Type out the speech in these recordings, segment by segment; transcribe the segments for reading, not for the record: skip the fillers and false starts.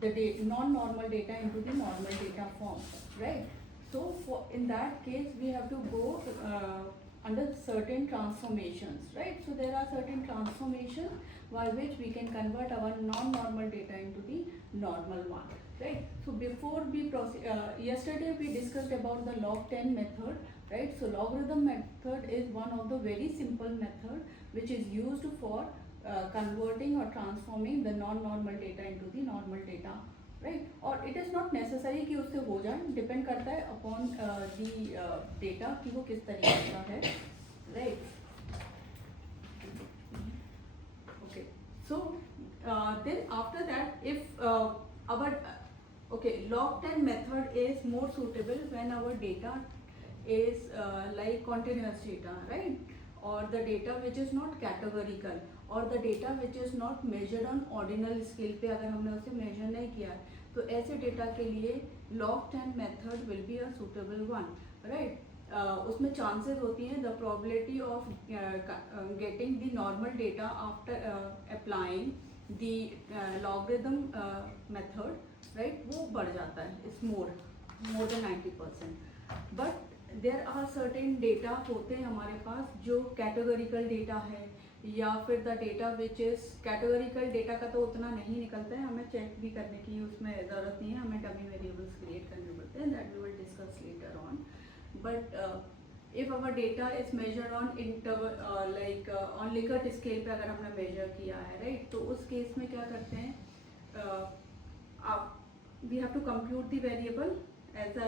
the non-normal data into the normal data form, right? So for in that case we have to go under certain transformations, right? So there are certain transformations by which we can convert our non-normal data into the normal one, right? So before we proceed, yesterday we discussed about the log10 method, right? So logarithm method is one of the very simple method which is used for converting or transforming the non-normal data into the normal data, right? और it is not necessary कि उससे हो जाए, depend करता है upon the data कि वो किस तरीके का है, right? Okay, so then after that, if our log10 method is more suitable when our data is like continuous data, right? Or the data which is not categorical, or the data which is not measured on ordinal scale पे अगर हमने उसे measure नहीं किया, तो ऐसे data के लिए log10 method will be a suitable one, right? उसमें chances होती हैं the probability of getting the normal data after applying the logarithm method, right? वो बढ़ जाता है, it's more than 90%. But there are certain data होते हैं हमारे पास जो कैटेगोरिकल डेटा है, या फिर the data which is categorical data का तो उतना नहीं निकलता है, हमें चेक भी करने की उसमें ज़रूरत नहीं है, हमें डमी वेरिएबल्स क्रिएट करने पड़ते हैं, that we will discuss later on. But if our data is measured on interval like on Likert scale पे अगर हमने मेजर किया है, राइट, तो उस केस में क्या करते हैं, आप we have to compute the variable as I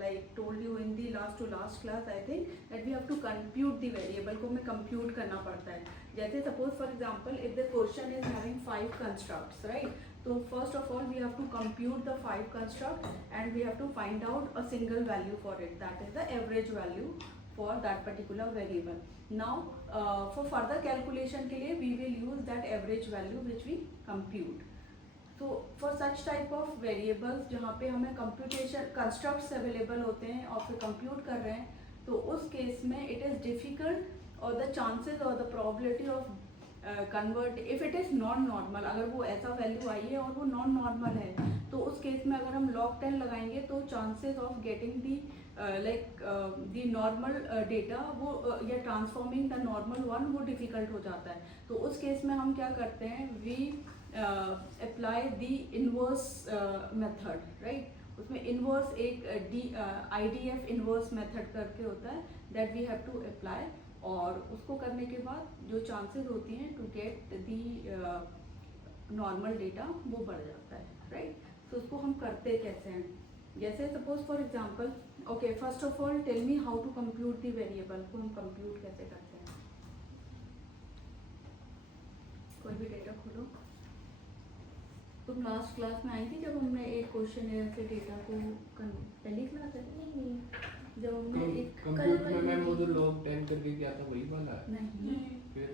like told you in the last class I think that we have to compute the variable को हमें compute करना पड़ता है. जैसे suppose for example if the question is having 5 constructs, right, so first of all we have to compute the 5 constructs and we have to find out a single value for it, that is the average value for that particular variable. Now for further calculation के लिए we will use that average value which we compute. तो for such type of variables जहाँ पे हमें computation constructs available होते हैं और फिर कंप्यूट कर रहे हैं, तो उस केस में इट इज़ डिफ़िकल्ट और द चांसेस और the probability of convert if it is non normal, अगर वो ऐसा वैल्यू आई है और वो नॉन नॉर्मल है, तो उस केस में अगर हम log10 लगाएंगे तो chances of getting the like the normal data वो या ट्रांसफॉर्मिंग द नॉर्मल वन वो डिफ़िकल्ट हो जाता है. तो उस केस में हम क्या करते हैं, we apply the inverse method, right? उसमें inverse एक IDF inverse method करके होता है that we have to apply, और उसको करने के बाद जो chances होती हैं to get the normal data वो बढ़ जाता है, right? तो उसको हम करते कैसे हैं, जैसे suppose for example, okay, first of all tell me how to compute the variable, को हम compute कैसे करते हैं. कोई भी डेटा खोलो. तुम लास्ट क्लास में आई थी जब हमने एक क्वेश्चन से डेटा को पहली क्लास है नहीं, जब हमने एक कंप्यूट में मैं वो जो log 10 करके क्या था वही वाला है नहीं, फिर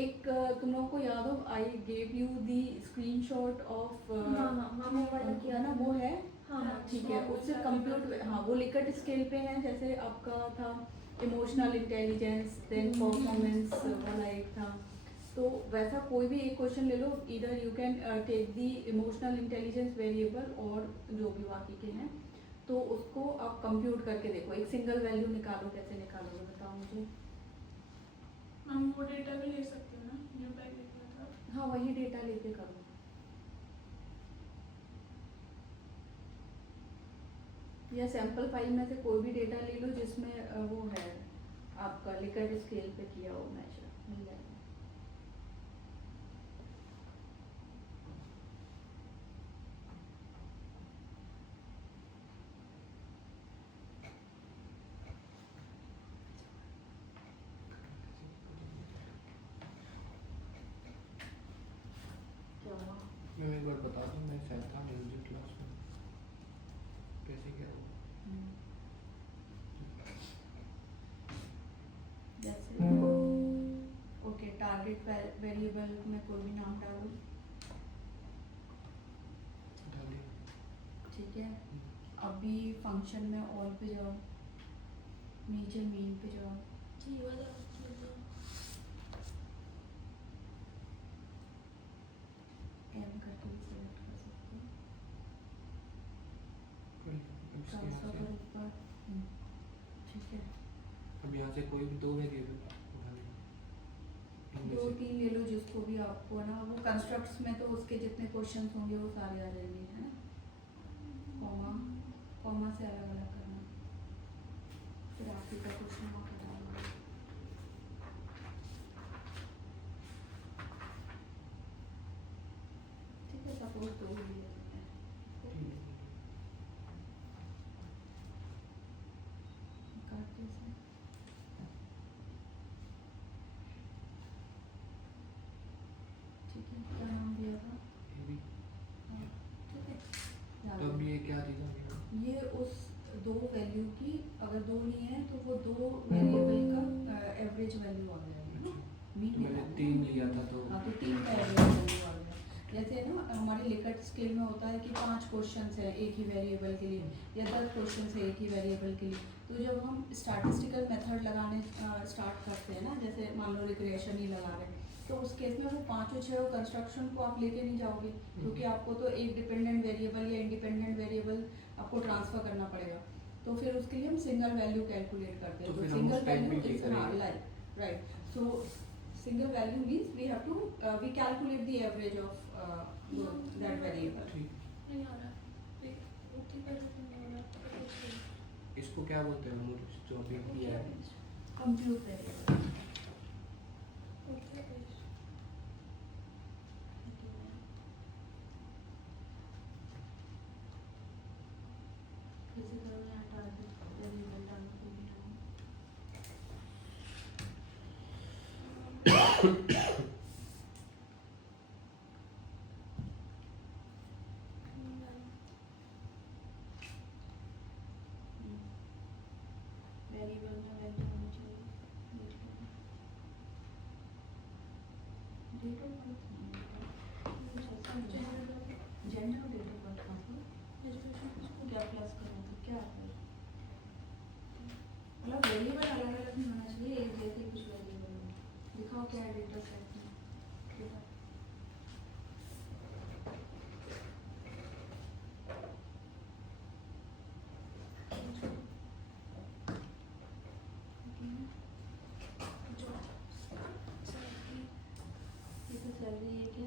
एक तुम लोगों को याद हो I gave you the screenshot of वो वाला किया ना, वो है, हाँ ठीक है, उससे कंप्यूट, हाँ वो लिकर्ट स्केल पे है, जैसे आपका था इमोशनल इंटेलिजेंस, देन परफॉर्मेंस वाला एक था, तो वैसा कोई भी एक क्वेश्चन ले लो, इधर you can take the emotional intelligence variable और जो भी बाकी के हैं, तो उसको आप कंप्यूट करके देखो, एक सिंगल वैल्यू निकालो, कैसे निकालोगे बताओ मुझे. हम वो डेटा भी ले सकते हैं ना जो पहले किया था. हाँ वही डेटा लेके करो, या सैम्पल फाइल में से कोई भी डेटा ले लो जिसमें वो है आपका लिकर्ट स्केल पे किया हो मेजर, मिल जाएगा. मैं एक बार बता दूं, मैं शायद था म्यूजिक क्लास में कैसे क्या हुआ. जैसे ओके, टारगेट वेरिएबल में कोई भी नाम डालो, ठीक है. अभी फंक्शन में ऑल पे जाओ, नीचे मीन पे जाओ, ठीक है. एम करके भी सेलेक्ट कर सकते हैं, ट्रांसफर पर ऊपर, ठीक है। अब यहाँ से कोई भी दो वेरिएबल उठा लेंगे इनमें दो से। तीन ले लो जिसको भी आपको ना, वो कंस्ट्रक्ट्स में तो उसके जितने क्वेश्चंस होंगे वो सारे आ जाएंगे, है ना। कॉमा, कॉमा से अलग अलग करना, फिर आप ही का कुछ ना करना। ठीक है, सपोज दो ही ले लेते हैं। ठीक है। काट के इसे। ठीक है, क्या नाम दिया था? ये भी ठीक है, तो अब ये क्या चीज़ होगी? ये उस दो वैल्यू की, अगर दो लिए हैं तो वो दो वेरिएबल का एवरेज वैल्यू आ जाएगी ना। मीन मैंने 3 लिया था तो हाँ, तो 3 का एवरेज वैल्यू आ गया। जैसे ना हमारे लिकट स्केल में होता है कि 5 क्वेश्चंस है एक ही वेरिएबल के लिए, या 10 क्वेश्चंस है एक ही वेरिएबल के लिए। तो जब हम स्टैटिस्टिकल मेथड लगाने स्टार्ट करते हैं ना, जैसे मान लो रिक्रिएशन ही लगा रहे हैं, तो उस केस में वो 5-6 कंस्ट्रक्शन को आप लेके नहीं जाओगे, क्योंकि आपको तो एक डिपेंडेंट वेरिएबल या इंडिपेंडेंट वेरिएबल आपको ट्रांसफर करना पड़ेगा। तो फिर उसके लिए हम सिंगल वैल्यू कैलकुलेट करते हैं। तो तो फिर हम सिंगल उस टाइम वैल्यू भी इज करेंगे। Like right, so single value means we have to we calculate the average of that variable. ठीक। नहीं आ रहा, देख ओके पर नहीं हो रहा, तो कुछ नहीं। इसको क्या बोलते हैं मूल जो अभी किया है? Compute variable. Okay page. किसी तरह यहाँ target variable डालने के लिए वेरिएबल में वैल्यू होनी चाहिए। डेट ऑफ बर्थ जेंडर और डेट ऑफ बर्थ मतलब एजुकेशन क्या प्लस करना था, क्या है मतलब वेरिएबल अलग अलग नहीं होना चाहिए, एक जैसे कुछ वेरिएबल हो। दिखाओ क्या है डेटा सेट में। ये तो सैलरी है क्या?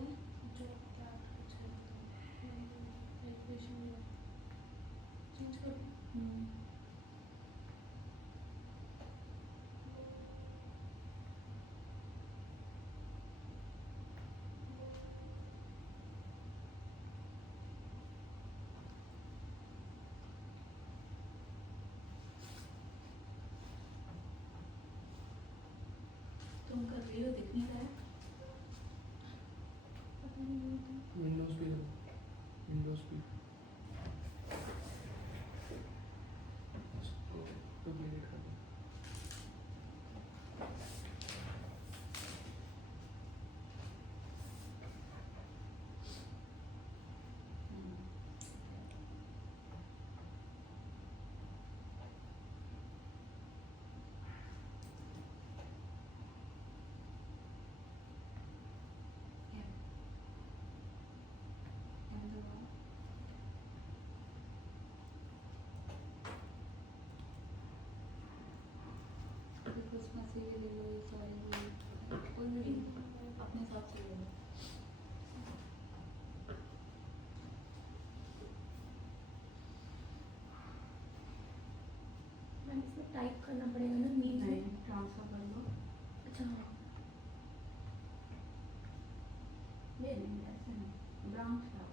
तुम कर रही हो, दिख नहीं रहा है। विंडोज पे विंडोज पे तो क्लियर कर दो। क्रिसमस ये ले लो, ये सारे कोई भी अपने हिसाब से ले लो। मैंने इसमें टाइप करना पड़ेगा ना नीचे। नहीं, ट्रांसफर कर लो। अच्छा हाँ, ये नहीं, ऐसे नहीं, ब्रांच डालो।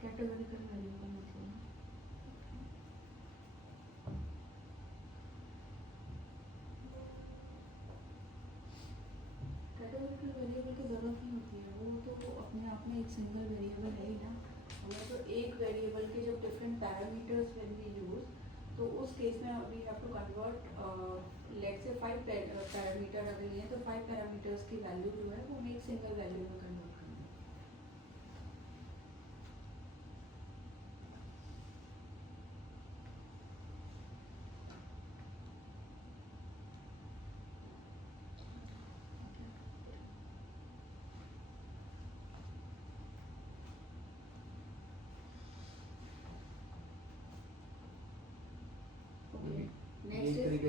कैटेगोरिकल वैल्यू करना चाहिए। कैटेगोरिकल वेरिएबल की ज़रूरत नहीं होती है, वो तो अपने आप में एक सिंगल वेरिएबल है ही ना। हमें तो एक वेरिएबल के जब different parameters when we use, तो उस केस में we have to convert let's say 5 parameter अगर लिए तो 5 पैरामीटर्स की वैल्यू जो है वो हमें एक सिंगल वैल्यू में कन्वर्ट करनी है।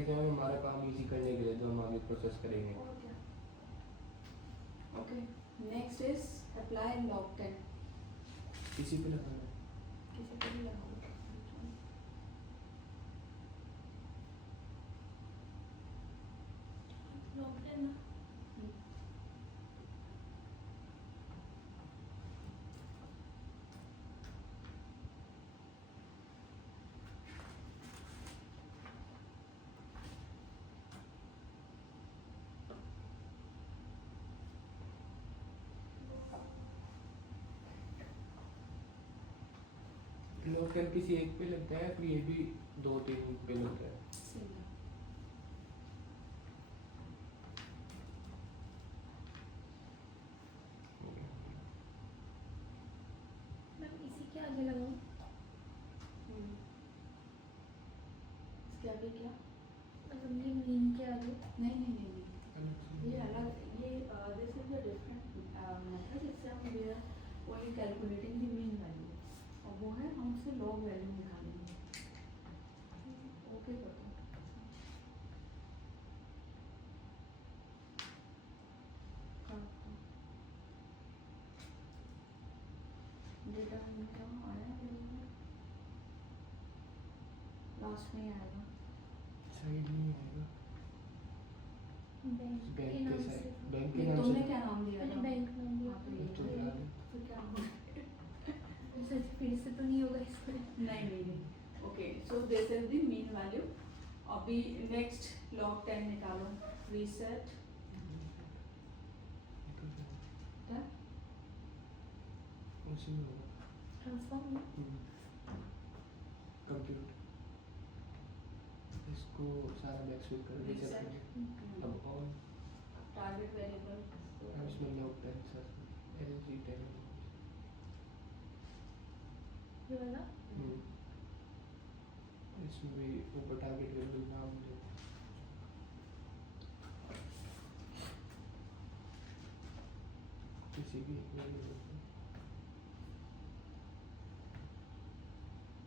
देते हैं हमारा काम इजी करने के लिए, जो हम आगे प्रोसेस करेंगे। और क्या? Okay, next is apply log 10। किसी पे लगाना है? किसी को भी लगाओ। लॉक है ना? लोकल किसी एक पे लगता है, फिर ये भी 2-3 पे लगता है। मैम इसी के आगे लगाऊं? इसके आगे क्या? मतलब ये मीन के आगे? नहीं, ये अलग, ये this is a different method, इससे हम we are only calculating the mean value, और वो है हम उससे लॉग वैल्यू निकालेंगे। ओके कर दो। डेटा क्या आया लास्ट में आएगा। साइड में आएगा, बैंक बैंक के के नाम साइड, से। बैंक के ये नाम तुमने से। क्या नाम दिया मैंने था? बैंक नाम दिया हाँ, था। ये तो याद है। तो क्या होगा? सच फिर से तो नहीं होगा इसमें? नहीं। Okay, so this is the mean value. अभी नेक्स्ट लॉग 10 निकालो। रीसेट क्या? उसी में होगा। ट्रांसफॉर्म कंप्यूट, इसको सारा बैक स्विच कर दीजिए। Reset. अब ऑन, टारगेट वेरिएबल अब इसमें लॉग 10 सर, LG10। ये वाला? इसमें भी ऊपर टारगेट वेरिएबल नाम दो, किसी भी वेरिएबल को।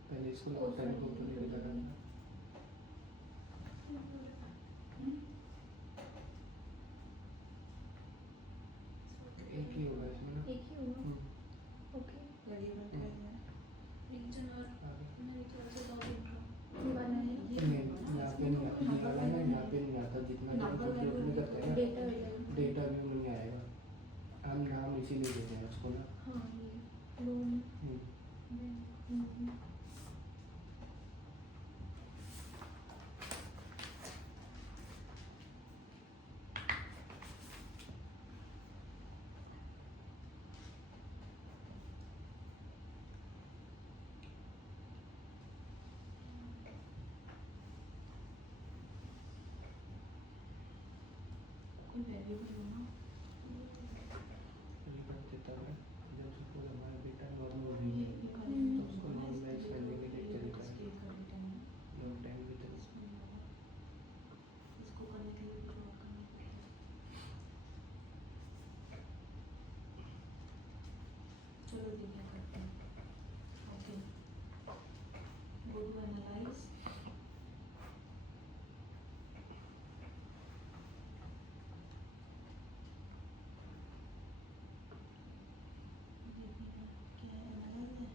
पहले इसको लॉग 10 को ऊपर लेके जाना है। एक ही होगा इसमें ना। एक ही होगा। ओके। वेरिएबल क्या है? रीजन और आगे मेरे ख्याल से लॉगिन का ये वाला है। नहीं, यहाँ पे नहीं आता, ये वाला ना यहाँ पे नहीं आता, जितना भी Number कंप्यूटर value में करते हैं ना, डेटा वगैरह। डेटा व्यू नहीं आएगा। हम नाम इसीलिए देते हैं उसको ना। हाँ ये लोन कोई वेरिएबल हो ना? ये कर देता है, जब सपोज हमारा डेटा नॉर्मल ये व्यू कर तो देते उसको हैं ना, नॉर्मलाइज इसके करने लिए के लिए तरीका है स्केल कर देते हैं। लॉग 10 की तरह। इसको करने के लिए भी लॉग करना पड़ेगा। चलो देखिए करते हैं। Okay, go to analyze. क्या एनालाइज है?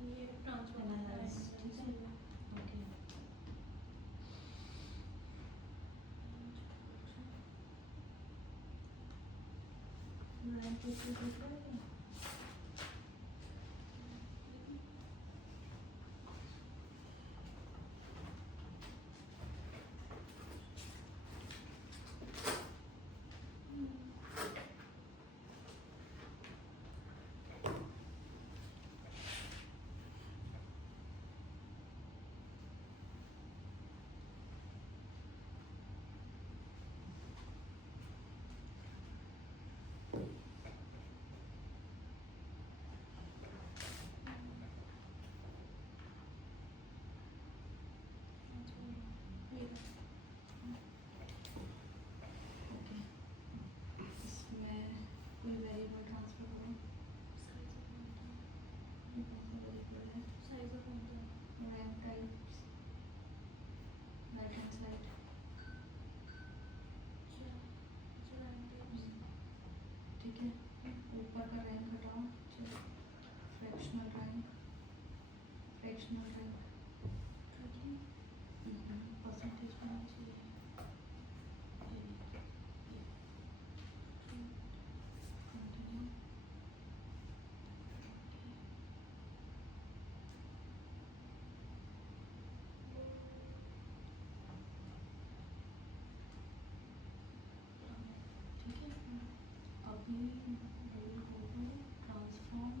ये ट्रांसफर Analyze, ठीक है? Okay, okay. इसमें कोई वेरिएबल ट्रांसफर करो। ये कौन सा वेरिएबल है? Rank types, right hand side. Fractional type percentage होना चाहिए कंटिन्यू ठीक है अभी ट्रांसफॉर्म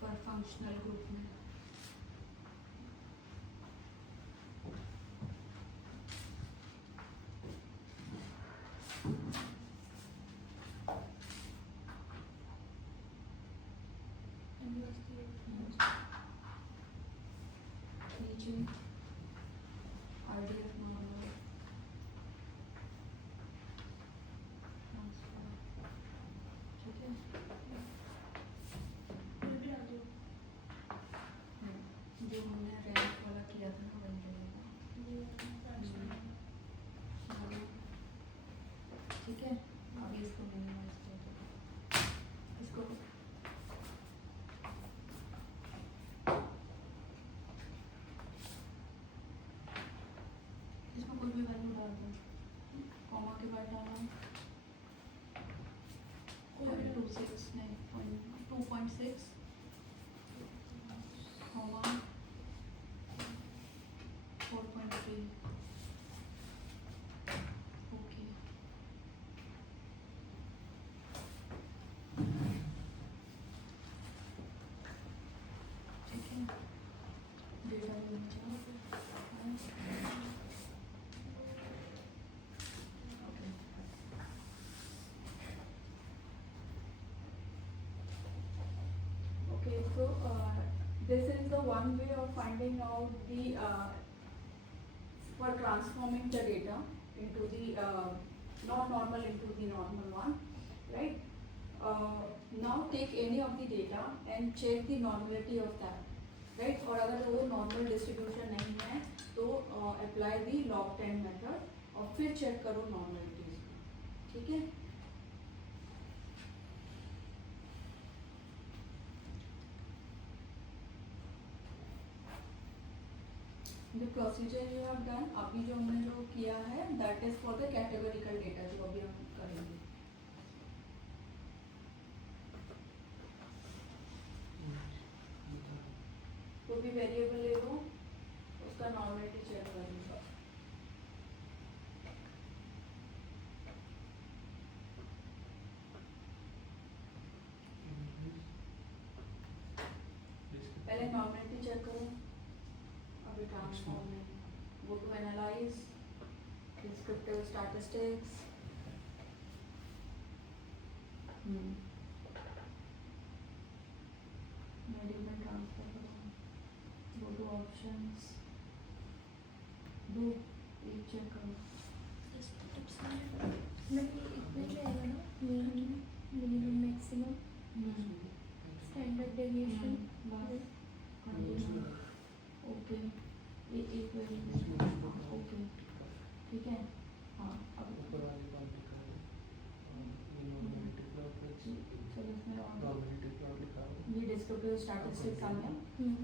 पर फंक्शनल ग्रुप में नीचे आईडीएफ नॉर्मल ट्रांसफर ठीक है जो हमने रैंक वाला किया था ना वही रहेगा ठीक है अभी इसको मिनिमाइज कर दो इसको इसमें कोई भी वैल्यू डाल दो कॉमा के बाद डालना 0.26 नहीं 2.6 कॉमा 4.3 ओके ठीक है data okay so this is the one way of finding out the for transforming the data into the not normal into the normal one right now take any of the data and check the normality of that right और अगर वो normal distribution नहीं है तो apply the log 10 method और फिर check करो normalities ठीक है The procedure you have done अभी जो हमने जो किया है that is for the categorical data जो अभी हम करेंगे कोई भी वेरिएबल ले लो उसका नॉर्मलिटी चेक कर लो पहले नॉर्मलिटी चेक करो अभी ट्रांसफॉर्म में go to analyze descriptive statistics variable transfer करो go to options do एक चेक करो minimum maximum standard deviation okay ये एक वेरिएबल ओके ठीक है हाँ अब ऊपर वाली बात दिखा दो ये नॉर्मलिटी प्लॉट चलो इसमें और नॉर्मलिटी प्लॉट लिखा दो ये डिस्क्रिप्टिव स्टैटिस्टिक्स आ गया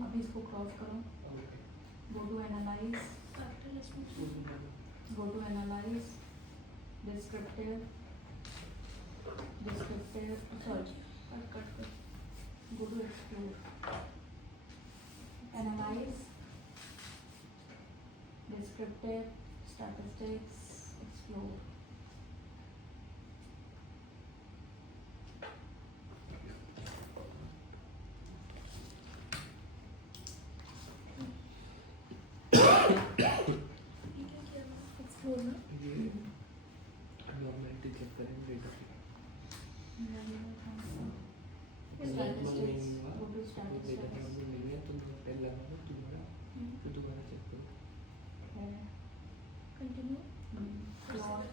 अभी इसको क्रॉस करो go to analyze go to analyze descriptive sorry cut go to explore analyze descriptive statistics explore explore ना ये नॉर्मलिटी चेक करेंगे डेटा की statistics go to data statistics का नंबर मिल गया तुम टेल लगा दो तुम्हारा फिर दोबारा चेक करो कंटिन्यू plot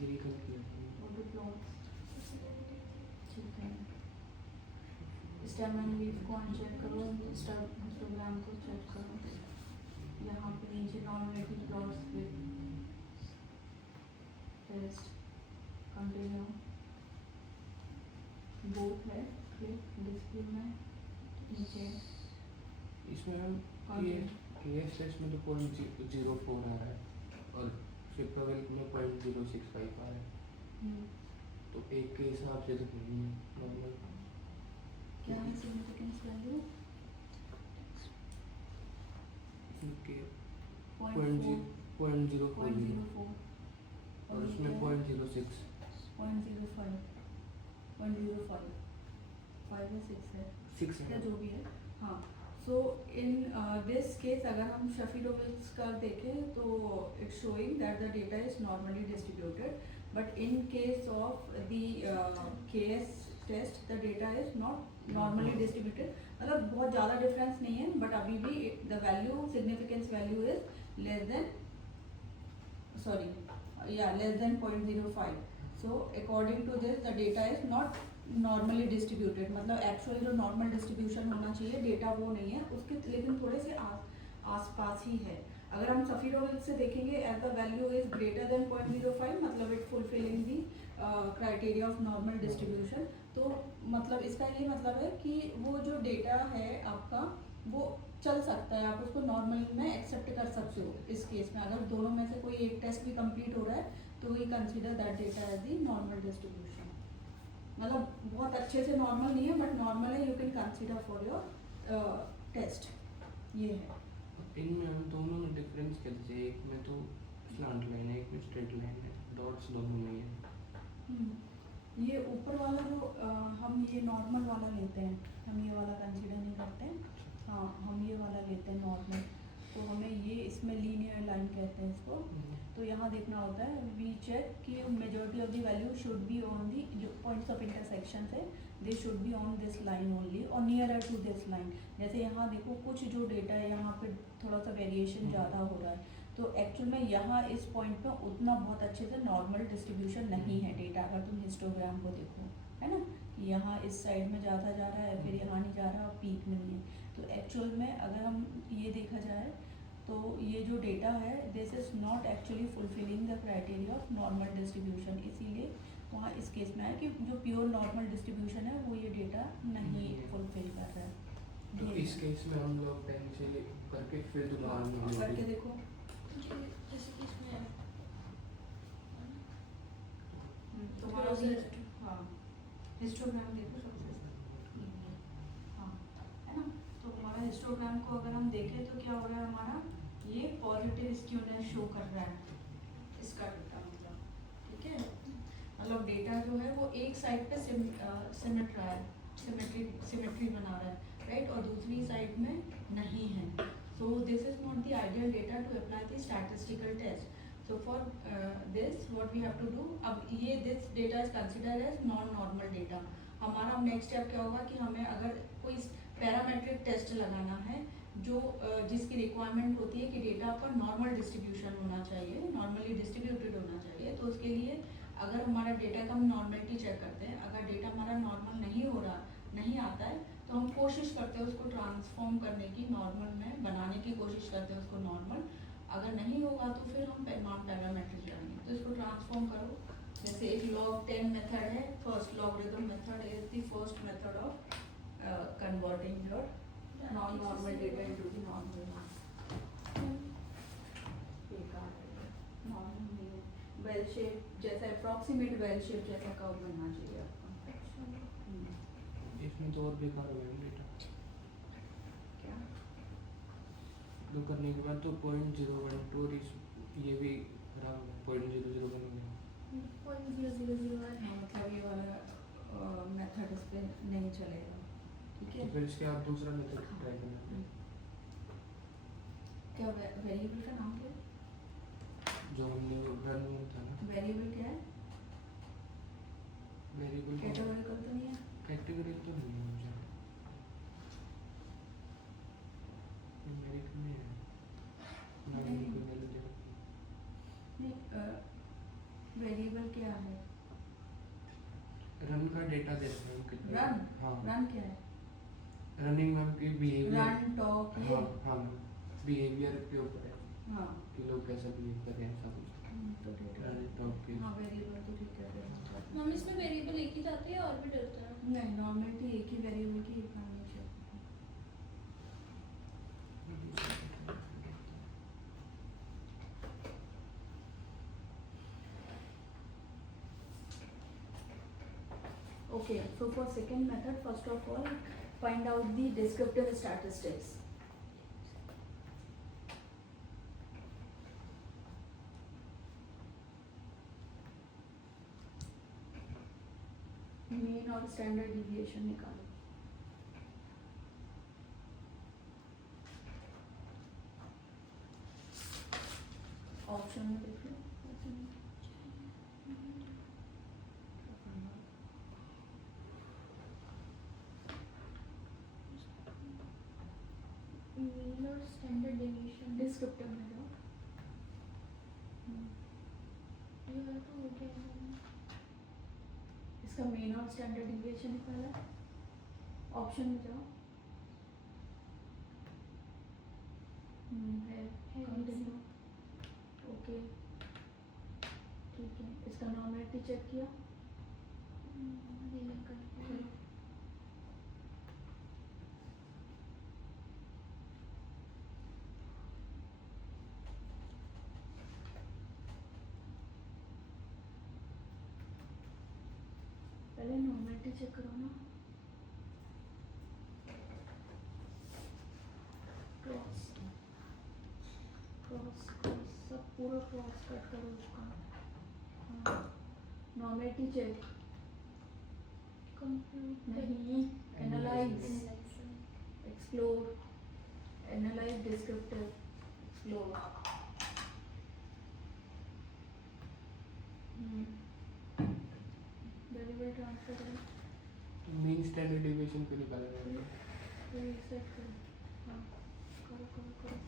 यही कर किया go to plots ठीक है स्टेम एंड लीफ को अनचेक करो, हिस्टोग्राम को चेक करो, यहाँ पे नीचे normality plots with test continue both है क्लिक डिस्प्ले में नीचे इसमें हम ये टेस्ट में तो 0.04 आ रहा है और शिफ्टोवेल में 0.065 आ रहा है, तो एक के हिसाब से तो नहीं है नॉर्मल। क्या है सिग्निफिकेंस वैल्यू इनके 0.04 0.04 और उसमें 0.06 0.05 0.05 5 या 6 है 6 या है। जो भी है। हाँ, सो इन दिस केस अगर हम शफीडोविल्स का देखें तो it's showing that the data is normally distributed, but in case of the KS test the data is not normally distributed. मतलब बहुत ज़्यादा डिफरेंस नहीं है, बट अभी भी the value significance value is less than less than 0.05. So according to this the data is not normally distributed, मतलब actual जो normal distribution होना चाहिए डेटा वो नहीं है उसके, लेकिन थोड़े से आसपास ही है। अगर हम सफीडोविल से देखेंगे as the value is greater than 0.05 मतलब it fulfilling the criteria of normal distribution. तो मतलब इसका ये मतलब है कि वो जो डेटा है आपका वो चल सकता है, आप उसको नॉर्मल में एक्सेप्ट कर सकते हो। इस केस में अगर दोनों में से कोई एक टेस्ट भी कंप्लीट हो रहा है तो we consider that data as the normal distribution. मतलब बहुत अच्छे से नॉर्मल नहीं है बट नॉर्मल है, you can consider for your test. ये है इनमें हम दोनों में डिफरेंस क्या दीजिए, एक में तो स्लैंट लाइन है, एक में स्ट्रेट लाइन है, डॉट्स दोनों में है। ये ऊपर वाला जो हम ये नॉर्मल वाला लेते हैं, हम ये वाला कंसीडर नहीं करते हैं। हाँ, हम ये वाला लेते हैं नॉर्मल, तो हमें ये इसमें लीनियर लाइन कहते हैं इसको। तो यहाँ देखना होता है वी चेक कि majority of the value should be on the जो पॉइंट्स ऑफ इंटरसेक्शन है they should be on this line only और नियरर टू दिस लाइन। जैसे यहाँ देखो कुछ जो डेटा है यहाँ पे थोड़ा सा वेरिएशन ज़्यादा हो रहा है, तो एक्चुअल में यहाँ इस पॉइंट पे उतना बहुत अच्छे से नॉर्मल डिस्ट्रीब्यूशन नहीं है डेटा। अगर तुम हिस्टोग्राम को देखो है ना कि यहाँ इस साइड में ज़्यादा जा रहा है, फिर यहाँ नहीं जा रहा और पीक में नहीं है। तो एक्चुअल में अगर हम ये देखा जाए तो ये जो डेटा है this is not actually fulfilling the criteria of normal distribution. इसीलिए वहाँ इस केस में है कि जो प्योर नॉर्मल डिस्ट्रीब्यूशन है वो ये डेटा नहीं फुलफिल कर रहा है। तो इस केस में हम लोग टाइम से करके फिर दोबारा करके देखो जैसे कि इसमें है तुम्हारा हाँ हिस्टोग्राम देखो सबसे हाँ है ना। तो हमारा हिस्टोग्राम को अगर हम देखें तो क्या हो रहा है, हमारा ये पॉजिटिव स्क्यूनेस शो कर रहा है इसका डेटा, मतलब ठीक है। मतलब डेटा जो है वो एक साइड पे सिमेट्री बना रहा है राइट, और दूसरी साइड में नहीं है। So this is not the ideal data to apply the statistical test. So for this what we have to do, अब ये this data is considered as non normal data। हमारा अब नेक्स्ट स्टेप क्या होगा कि हमें अगर कोई पैरामेट्रिक टेस्ट लगाना है जो जिसकी रिक्वायरमेंट होती है कि डेटा पर नॉर्मल डिस्ट्रीब्यूशन होना चाहिए, नॉर्मली डिस्ट्रीब्यूटेड होना चाहिए। तो उसके लिए अगर हमारा डेटा का हम नॉर्मलिटी चेक करते हैं, अगर डेटा हमारा नॉर्मल नहीं आता है तो हम कोशिश करते हैं उसको ट्रांसफॉर्म करने की, नॉर्मल में बनाने की कोशिश करते हैं उसको नॉर्मल। अगर नहीं होगा तो फिर हम नॉन पैरामेट्रिक करेंगे। तो इसको ट्रांसफॉर्म करो, जैसे एक log 10 मेथड है, first logarithm method is the first method of converting your non normal data into the normal. Well shape जैसा अप्रॉक्सीमेट वेल शेप जैसा कर्व बनना चाहिए आपका। इसमें तो और बेकार हो गया डेटा क्या दो करने के बाद तो 0.012 ये भी खराब हो गया, 0.001 हो गया। 0.000 हाँ, मतलब ये वाला मेथड इस पे नहीं चलेगा, ठीक तो है। फिर इसके आप दूसरा मेथड ट्राई करना है, क्या वेरिएबल का नाम क्या है? जो हमने रन में था ना। वेरिएबल क्या है? वेरिएबल कैटेगोरिकल तो नहीं है? कैटेगरी तो नहीं है मुझे, न्यूमेरिक में है ना, नहीं। कोई वैल्यू दे नहीं, वेरिएबल क्या है? रन का डेटा देते हैं हम कितना। रन हाँ रन क्या है? रनिंग मैम की बिहेवियर, रन टॉक ये हाँ हाँ बिहेवियर के ऊपर है हाँ कि लोग कैसा बिहेव कर रहे हैं ऐसा कुछ तो डेटा रनिंग टॉप के हाँ वेरिएबल तो ठीक है मम्मी इसमें वेरिएबल एक ही जाते हैं और भी डलता है? नहीं नॉर्मली एक ही वेरिएबल की information okay so for second method first of all find out the descriptive statistics mean और standard deviation निकालो ऑप्शन में देख लो मीन और स्टैंडर्ड डेविएशन डिस्क्रिप्टिव में जाओ ये वाला तो हो गया है। इसका मेन और स्टैंडर्ड डिविएशन निकाला ऑप्शन में जाओ है है कंटिन्यू ओके ठीक है इसका नॉर्मेलिटी चेक किया ये करते हैं। पहले नॉर्मेलिटी चेक करो ना क्रॉस क्रॉस क्रॉस सब पूरा क्रॉस कट करो उसका हाँ नॉर्मेलिटी चेक कंप्यूट नहीं analyze analyze explore analyze descriptive explore variable transfer करो मीन स्टैंडर्ड डेविएशन पे निकाला जाएगा रीसेट करो हाँ करो करो करो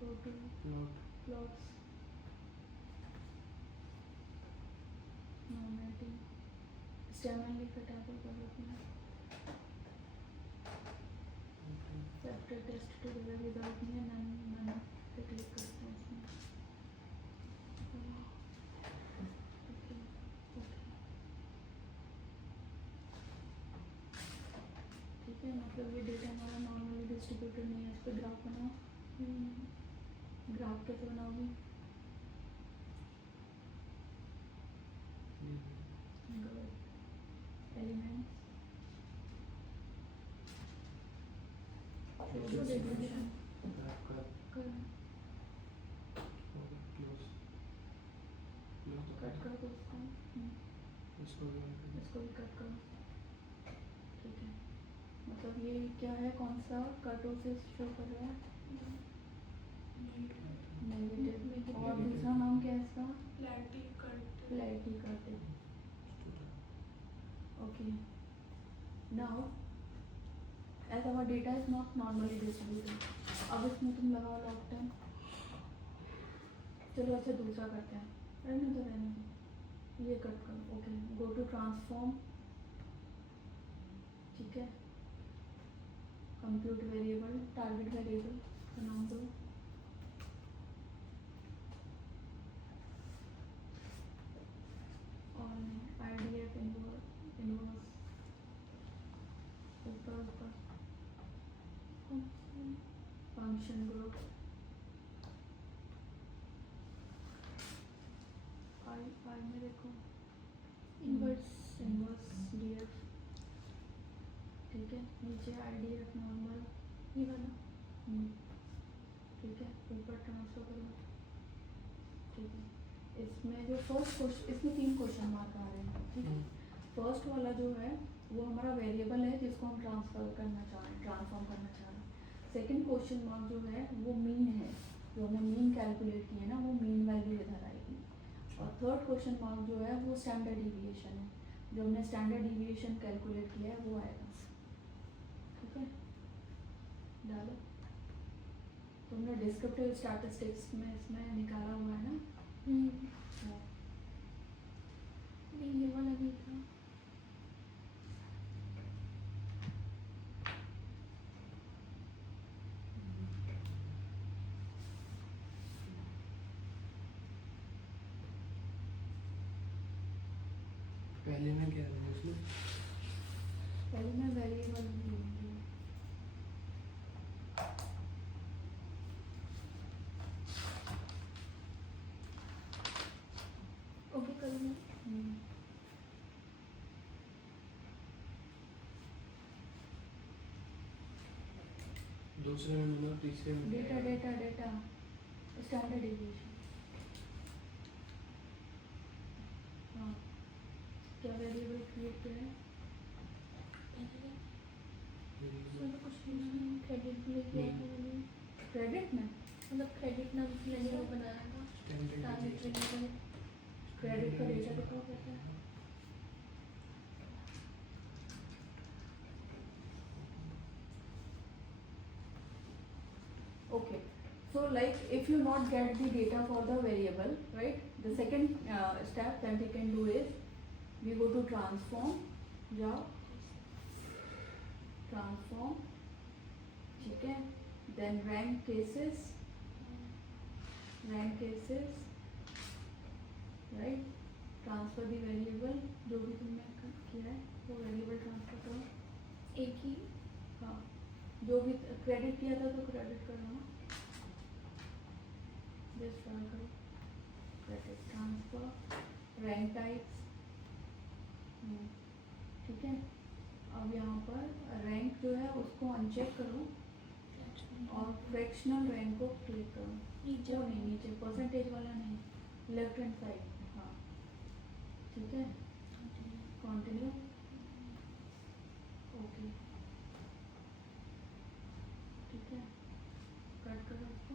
go to plot plots normality stem and लिख हटा दो development factor test to deliver without me none none पे क्लिक करते हैं इसमें ओके ओके ठीक है मतलब ये डेटा हमारा नॉर्मली डिस्ट्रीब्यूटेड नहीं है इस पर ग्राफ बनाओ ग्राफ कैसे बनाओगी एलिमेंट्स डिस्ट्रीब्यूशन आपका कर क्लोज क्लोज कट कर दो उसको इसको इसको भी कट करो ठीक है मतलब ये क्या है कौन सा कर्टोसिस शो कर रहा है नेगेटिव और दूसरा नाम क्या है इसका platykurtic platykurtic okay now as our data is not normally distributed अब इसमें तुम लगाओ लॉग टर्म चलो अच्छा दूसरा करते हैं रहने दो ये कट करो ओके गो टू ट्रांसफॉर्म ठीक है कंप्यूट वेरिएबल टारगेट वेरिएबल का नाम दो और IDF इनवर्स ऊपर ऊपर फंक्शन ग्रुप आई में देखो इनवर्स इनवर्स DF ठीक है नीचे IDF नॉर्मल ये वाला ठीक है ऊपर ट्रांसफर करो ठीक है इसमें जो फर्स्ट क्वेश्चन इसमें 3 क्वेश्चन मार्क आ रहे हैं ठीक है फर्स्ट वाला जो है वो हमारा वेरिएबल है जिसको हम ट्रांसफर करना चाह रहे हैं ट्रांसफॉर्म करना चाह रहे हैं सेकंड क्वेश्चन मार्क जो है वो मीन है जो हमने मीन कैलकुलेट किए ना वो मीन वैल्यू इधर आएगी और थर्ड क्वेश्चन मार्क जो है वो स्टैंडर्ड डिविएशन है जो हमने स्टैंडर्ड डिविएशन कैलकुलेट किया है वो आएगा ठीक है डालो तुमने डिस्क्रिप्टिव स्टैटिस्टिक्स में इसमें निकाला हुआ है ना ये वाला भी था पहले में क्या है उसमें? पहले मैं वेरिएबल लूँगी। ओके कल मैं दूसरे में मतलब तीसरे में data data data standard deviation. हाँ, क्या वेरिएबल क्रिएट किया है? मैंने कुछ नहीं क्रेडिट में किया था मैंने, क्रेडिट में मतलब क्रेडिट नाम से मैंने वो बनाया था टारगेट वेरिएबल। क्रेडिट का डेटा दिखाओ कैसा है? Okay, so like if you not get the data for the variable, right? The second step that we can do is we go to transform, जाओ transform, ठीक है? Then rank cases, right? Transfer the variable, जो भी तुमने किया है वो variable transfer करो। एक ही हाँ, जो भी क्रेडिट किया था तो क्रेडिट करना, जस्ट रन करो क्रेडिट ट्रांसफर रैंक टाइप्स, ठीक है। अब यहाँ पर रैंक जो है उसको अनचेक करो और फ्रैक्शनल रैंक को क्लिक करो। नीचे वो नहीं, नीचे परसेंटेज वाला नहीं, लेफ्ट हैंड साइड में, हाँ ठीक है। कंटिन्यू, ओके ठीक है, कट करो इसको।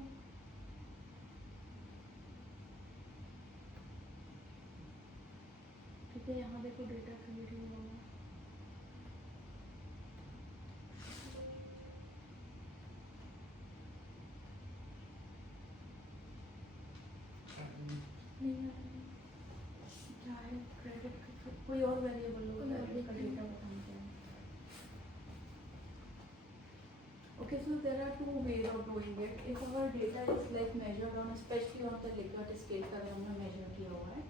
ठीक है, यहाँ देखो डेटा क्रिएट हुआ होगा। नहीं आ रहा है। क्या है क्रेडिट का कोई और वेरिएबल होगा, कोई और क्रेडिट का देखिए। डेटा बताने के लिए। Okay, so there are two ways of doing it. If our data is like measured on, especially on the Likert scale का हमने measure किया हुआ है,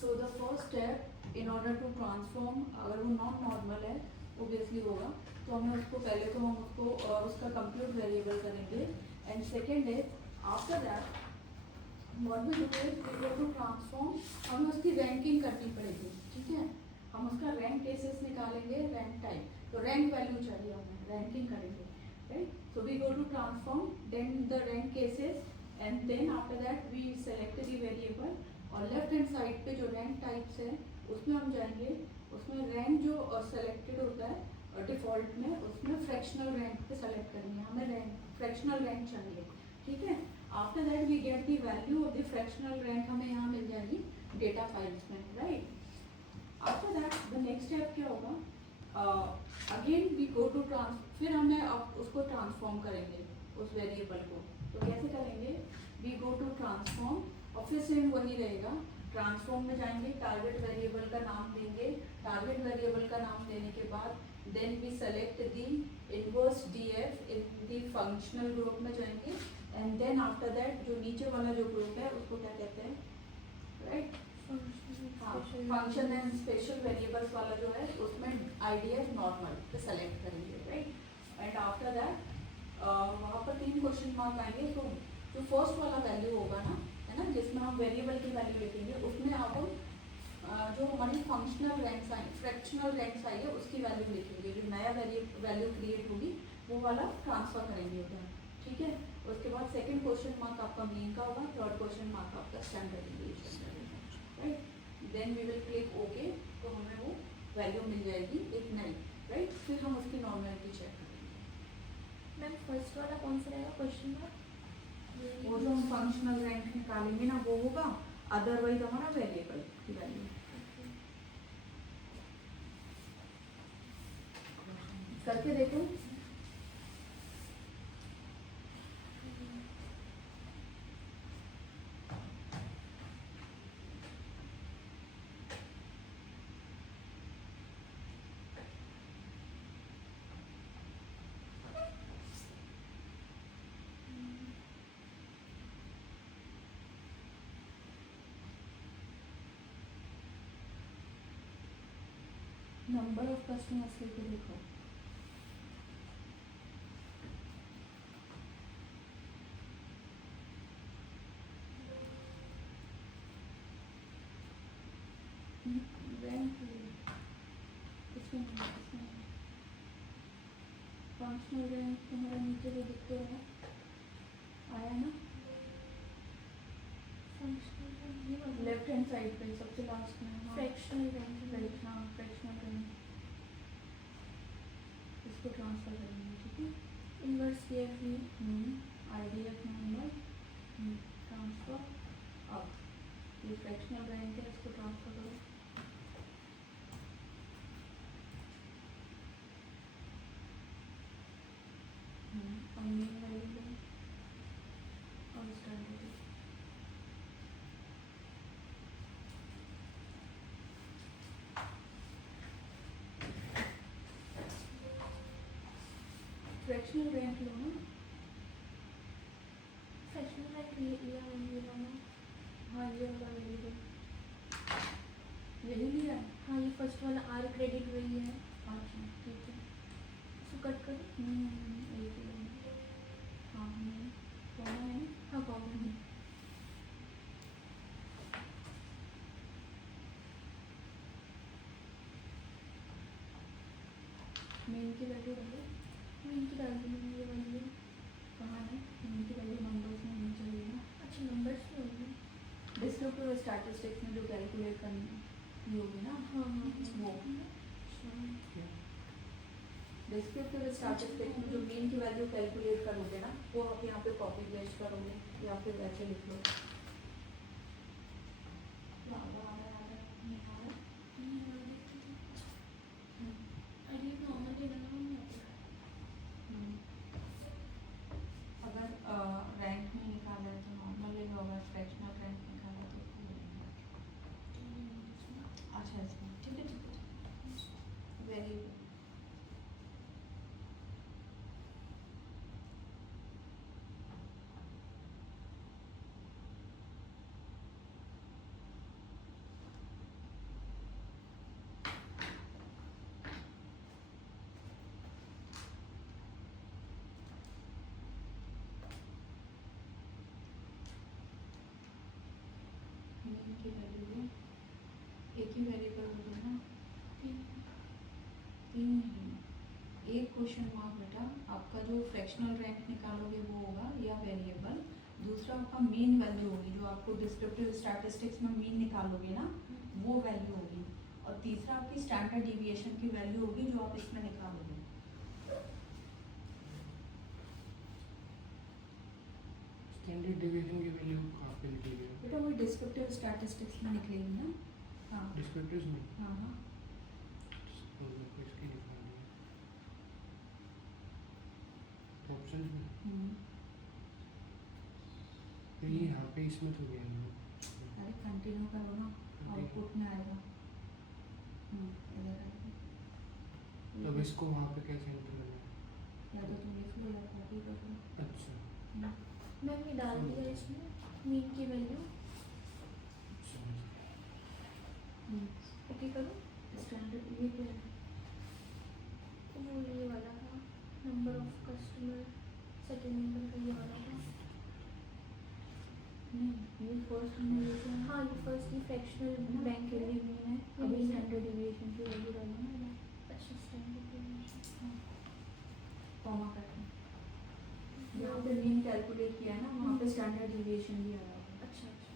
so the first step in order to transform, अगर वो non normal है obviously होगा, तो हमें उसको पहले तो हम उसको उसका compute variable करेंगे, and second is after that what we do is we go to transform, हमें उसकी ranking करनी पड़ेगी, ठीक है। हम उसका rank cases निकालेंगे, rank type, तो rank value चाहिए हमें, ranking करेंगे, right? So we go to transform, then the rank cases, and then after that we select the variable, और left hand side पे जो rank types है उसमें हम जाएंगे, उसमें rank जो selected होता है default में, उसमें fractional rank पे select करनी है हमें, rank fractional rank चाहिए, ठीक है। After that we get the value of the fractional rank, हमें यहाँ मिल जाएगी data files में, right? After that the next step क्या होगा, अगेन वी गो टू फिर हमें अब उसको ट्रांसफॉर्म करेंगे उस वेरिएबल को, तो कैसे करेंगे, वी गो टू ट्रांसफॉर्म और फिर सेम वही रहेगा, ट्रांसफॉर्म में जाएंगे, टारगेट वेरिएबल का नाम देंगे, टारगेट वेरिएबल का नाम देने के बाद then we select the inverse DF in the functional group में जाएंगे, एंड देन आफ्टर दैट जो नीचे वाला जो ग्रुप है उसको क्या कहते हैं, right? Function and special variables वाला जो है उसमें आईडीएफ नॉर्मल पे सेलेक्ट करेंगे, राइट? एंड आफ्टर दैट वहाँ पर 3 क्वेश्चन मार्क आएंगे, तो जो फर्स्ट वाला वैल्यू होगा ना, है ना, जिसमें हम वेरिएबल की वैल्यू लिखेंगे, उसमें आप जो हमारी फंक्शनल रैंक्स आई, फ्रैक्शनल रैंक्स आई है उसकी वैल्यू लिखेंगे, जो नया वैल्यू क्रिएट होगी वो वाला ट्रांसफर करेंगे उधर, ठीक है। उसके बाद सेकेंड क्वेश्चन मार्क आपका मेन का होगा, थर्ड क्वेश्चन मार्क आपका स्टैंडर्ड डेविएशन का होगा, right? Then we will click okay, तो हमें वो वैल्यू मिल जाएगी एक नई, राइट? फिर हम उसकी नॉर्मलिटी चेक करेंगे। मैम फर्स्ट वाला कौन सा रहेगा क्वेश्चन मार्क? वो जो हम फंक्शनल रैंक निकालेंगे ना वो होगा, अदरवाइज हमारा वेरिएबल की वैल्यू। करके देखो, नंबर ऑफ कस्टमर्स लेके देखो. फंक्शनल रैंक तुम्हारा नीचे जो दिख रहा है आया ना फंक्शनल लेफ्ट हैंड साइड पे सबसे लास्ट में. Fractional rank. हाँ फ्रैक्शनल रैंक इसको ट्रांसफर करेंगे. ठीक है. Inverse CFV. IDF number transfer. अब ये फ्रैक्शनल रैंक है इसको ट्रांसफर करो. और मेन वैल्यू और स्टैंडर्ड. फ्रैक्शनल रैंक लो ना. फ्रैक्शनल रैंक लिया मैंने ये वाला. हाँ ये वाला वेरिएबल यही लिया है. हाँ ये फर्स्ट वाला आर क्रेडिट वही है. अच्छा ठीक है. इसको कट करो. एक हाँ कॉमन है. हाँ कॉमन है. मेन की वैल्यू डालो. मीन की डाल दी मैंने ये वाली. कहाँ है मेन की वैल्यू. नंबर्स में होनी चाहिए ना. अच्छा नंबर्स में होंगे. डिस्क्रिप्टिव स्टैटिस्टिक्स में जो कैलकुलेट करनी ये होगी ना हाँ हाँ वो. अच्छा. डिस्क्रिप्टिव स्टैटिस्टिक्स में जो मीन की वैल्यू कैलकुलेट करोगे ना वो आप यहाँ पे कॉपी पेस्ट करोगे या फिर वैसे लिख लो. अरे नॉर्मल है ना. अगर रैंक में निकाला है तो नॉर्मल लेगा. अगर फ्रैक्शनल रैंक निकाला तो अच्छा अच्छा ठीक है ठीक है. Very good. मीन की वैल्यू है एक ही वेरिएबल होगा ना. तीन नहीं. एक क्वेश्चन मार्क बेटा आपका जो फ्रैक्शनल रैंक निकालोगे वो होगा या वेरिएबल. दूसरा आपका मीन वैल्यू होगी जो आपको डिस्क्रिप्टिव स्टैटिस्टिक्स में मीन निकालोगे ना वो वैल्यू होगी. और तीसरा आपकी स्टैंडर्ड डिविएशन की वैल्यू होगी जो आप इसमें निकालोगे. स्टैंडर्ड डिवीजन की वैल्यू कहाँ पे निकलेगी? बेटा वो डिस्क्रिप्टिव स्टैटिस्टिक्स में निकलेगी ना. हाँ डिस्क्रिप्टिव्स में हाँ हाँ. और मेरे को इसकी निकालनी है. तो ऑप्शन में तो ये यहाँ पे इसमें तो गया है. अरे कंटिन्यू करो ना आउटपुट में आएगा. इधर आएगा. तब इसको वहाँ पे कैसे एंटर करना है? या तो तुम लिख लो या कॉपी कर लो. अच्छा मैम ये डाल दिया इसमें मीन की वैल्यू. समझ गया. ओके करो. स्टैंडर्ड ये क्या है. वो ये वाला था number of customer. Second number का ये वाला था. नहीं ये फर्स्ट हमने ये किया ना. हाँ ये फर्स्ट ही फ्रैक्शनल बैंक के लिए. मीन है. अभी स्टैंडर्ड डिविएशन की वैल्यू डालो ना. अच्छा स्टैंडर्ड. कॉमा करके जहाँ पे मीन कैलकुलेट किया है ना वहाँ पे स्टैंडर्ड डिविएशन भी आया होगा. अच्छा अच्छा.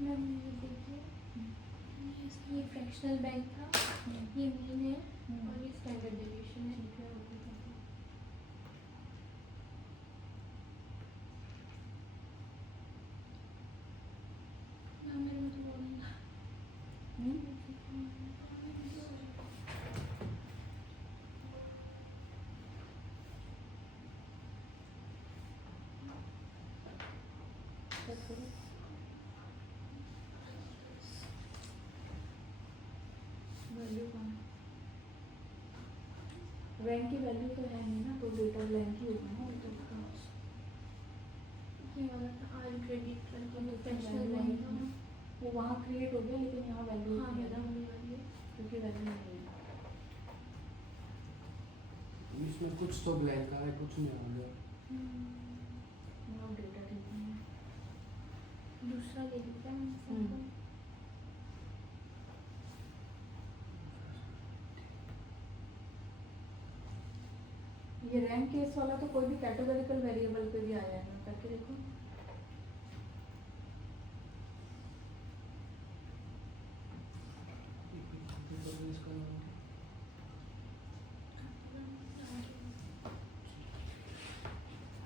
मैम ये देखिए, ये फ्रैक्शनल बैंक था, ये मीन है और ये स्टैंडर्ड डेविएशन है। ठीक है, ओके, ठीक है। मैम मेरे को तो वो नहीं चेक करो। वैल्यू कहाँ है? रैंक की वैल्यू तो है नहीं ना, तो डेटा ब्लैंक ही होगा ना, वो तो उसका ये वाला था आज क्रेडिट करके वो फ्रैक्शनल value बैंक आई था। थी। वो वहाँ क्रिएट हो गया, लेकिन यहाँ वैल्यू हाँ नहीं मैडम है, वही वाली है। क्योंकि वैल्यू नहीं है। इसमें कुछ तो ब्लैंक आ है, कुछ नहीं आ गया। वो डेटा ठीक नहीं है। दूसरा ले लीजिए मैम हम्म। सैम्पल। ये रैंक केस वाला तो कोई भी कैटेगोरिकल वेरिएबल पे भी आ जाएगा, करके देखो। इसका नाम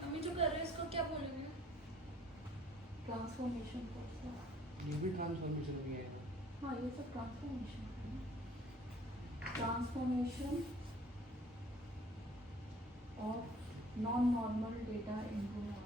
अभी जो कर रहे हैं इसको क्या बोलेंगे? Transformation course. ये भी ट्रांसफॉर्मेशन भी है। हाँ, ये सब ट्रांसफॉर्मेशन है ना। Transformation of non normal data into normal.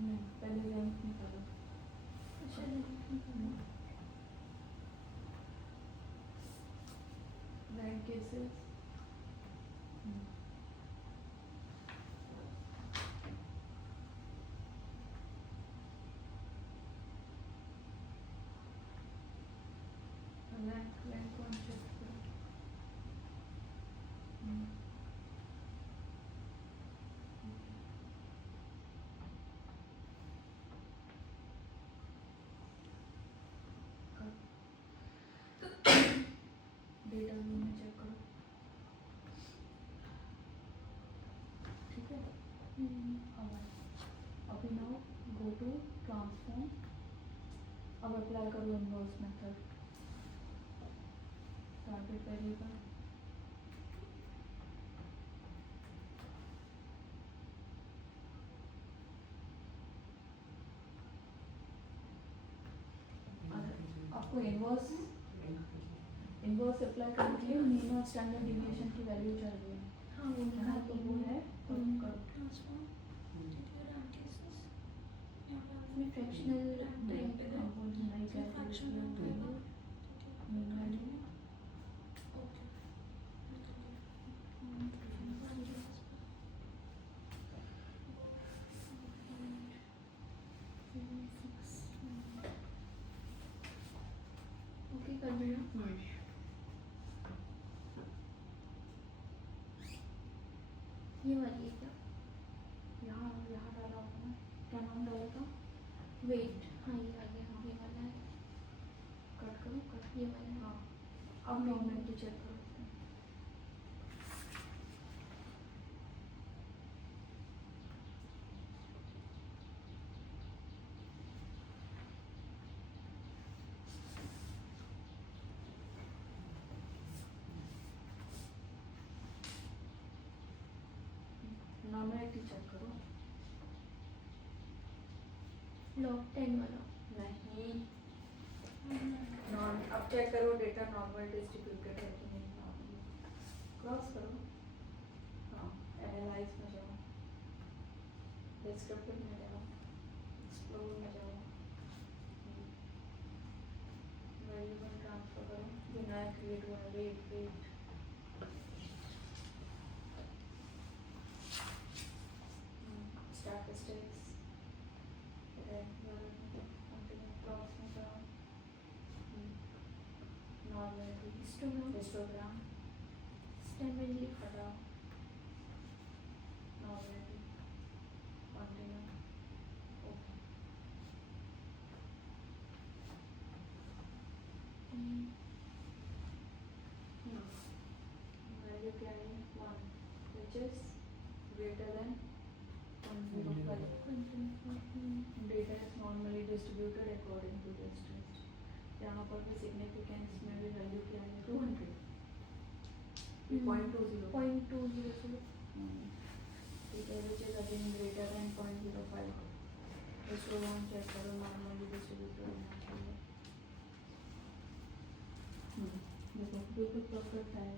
नहीं, पहले रैंक निकालो। अच्छा रैंक केसेस। रैंक कौन चेक करो। डेटा व्यू में चेक करो, ठीक है। अभी नाउ गो टू ट्रांसफॉर्म। अब अप्लाई करो इनवर्स मेथड। टारगेट वेरिएबल, आपको इनवर्स अप्लाई करने के लिए मीन और स्टैंडर्ड डिविएशन की वैल्यू चाहिए। हाँ वो यहाँ तो वो है, और करो। ट्रांसफॉर्म रैंक केसेस यहाँ पे आपने इसमें फ्रैक्शनल टाइप पे है नहीं फ्रैक्शन में होगा ओके ओके कर देना। ये वाली है क्या? यहाँ यहाँ डाला होगा ना, क्या नाम डाला था? वेट, हाँ ये आ गया, ये वाला है, कट करो कट। ये वाला है। हाँ अब नॉर्मलिटी चेक करो। नॉर्मलिटी चेक करो। लॉग 10 वाला। नहीं नॉन, अब चेक करो डेटा नॉर्मल डिस्ट्रीब्यूटेड है कि नहीं। नॉर्मल क्रॉस करो। हाँ एनालाइज में जाओ, डिस्क्रिप्टिव में जाओ, एक्सप्लोर में जाओ, वेरिएबल ट्रांसफर करो जो नया क्रिएट हुआ है, वेट स्टैटिस्टिक्स, क्रॉस में जाओ, normality, histogram, histogram stem and leaf, हटाओ, नॉर्मलिटी, कंटिन्यू, ओके। वैल्यू क्या है? 1 which is greater than 105. Data is normally distributed according to this test. यहाँ पर भी सिग्निफिकेंस में भी वैल्यू क्या है? 200, 0.20. 0.200। ठीक है, which is again greater than 0.05. Histogram check करो, नॉर्मली डिस्ट्रीब्यूटेड होना चाहिए। देखो बिल्कुल परफेक्ट है।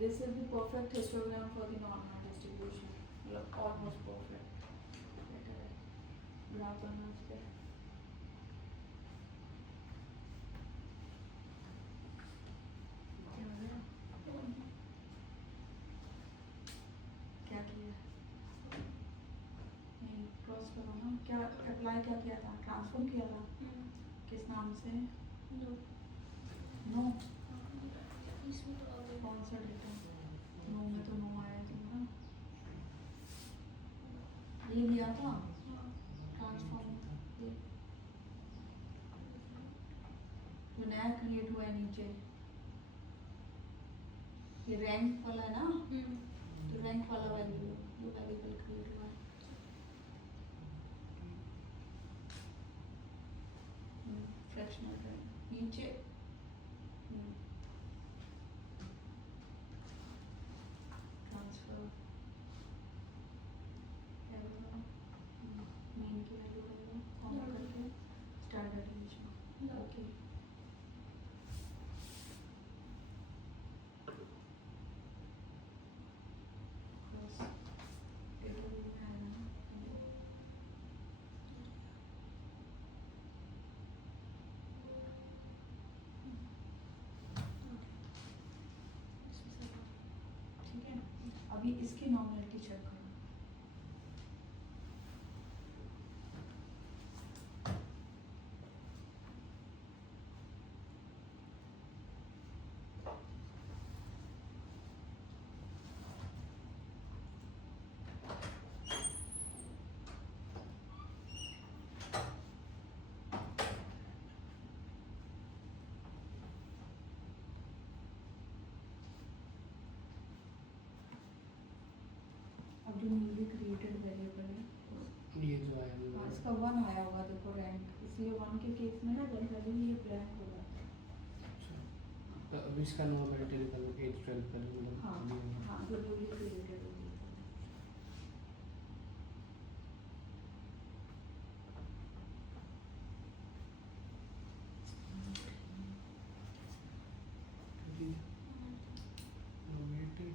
This is the perfect histogram for the normal distribution, मतलब almost perfect. बेटा ग्राफ बना उस पे। क्या हो गया? क्या किया? नहीं क्रॉस करो ना, क्या अप्लाई क्या किया था? ट्रांसफॉर्म किया था किस नाम से? नो इसमें तो आ गया कौन सा डेटा? नो में तो नो आया था ना, ये लिया था ट्रांसफॉर्म, ये जो नया क्रिएट हुआ है नीचे, ये रैंक वाला है ना, तो रैंक वाला वैल्यू जो वेरिएबल क्रिएट हुआ है। फ्रैक्शनल रैंक नीचे, ट्रांसफर मेन की वैल्यू रहेगा, कॉमा करके standard division, okay. Cross table में आया ना, ठीक है। अभी इसकी नॉर्मलिटी चेक करो। अब जो न्यूली क्रिएटेड वेरिएबल है, ये जो आया है हाँ इसका 1 आया होगा, देखो रैंक, इसलिए 1 के केस में ना जनरली ये ब्लैंक हो जाता है। तो अब इसका नॉर्मलिटी निकालो 8 12 का मतलब हाँ ये हाँ जो न्यूली क्रिएटेड होगी। Normality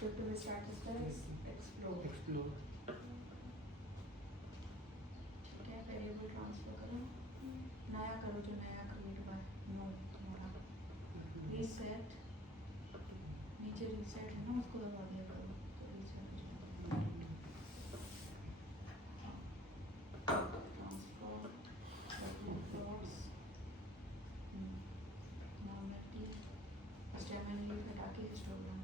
descriptive statistics, explore. Explore ठीक है, वेरिएबल ट्रांसफर करो, नया करो जो नया क्रिएट हुआ है, नो तुम्हारा रीसेट, नीचे रीसेट है ना, उसको दबा दिया करो तो रीसेट हो जाएगा। ट्रांसफर सोर्स नॉर्मलिटी स्टेमन लीव हटा के हिस्टोग्राम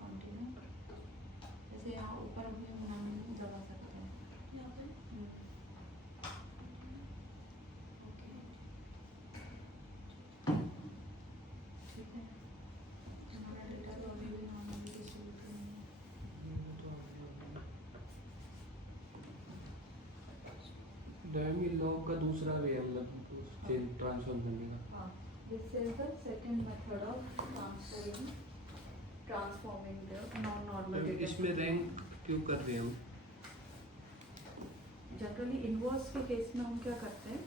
कंटिन्यू, जैसे यहाँ ऊपर भी हम नाम दबा सकते हैं। यहाँ पे ओके ठीक है, हमारा डेटा तो अभी भी नॉर्मली डिस्ट्रीब्यूट नहीं है। डैमी लॉग का दूसरा वे है, मतलब चेंज ट्रांसफर करने का। हाँ, this is the second method of transforming the non-normal data. इसमें रैंक क्यों कर रहे हैं हम? जनरली इनवर्स के केस में हम क्या करते हैं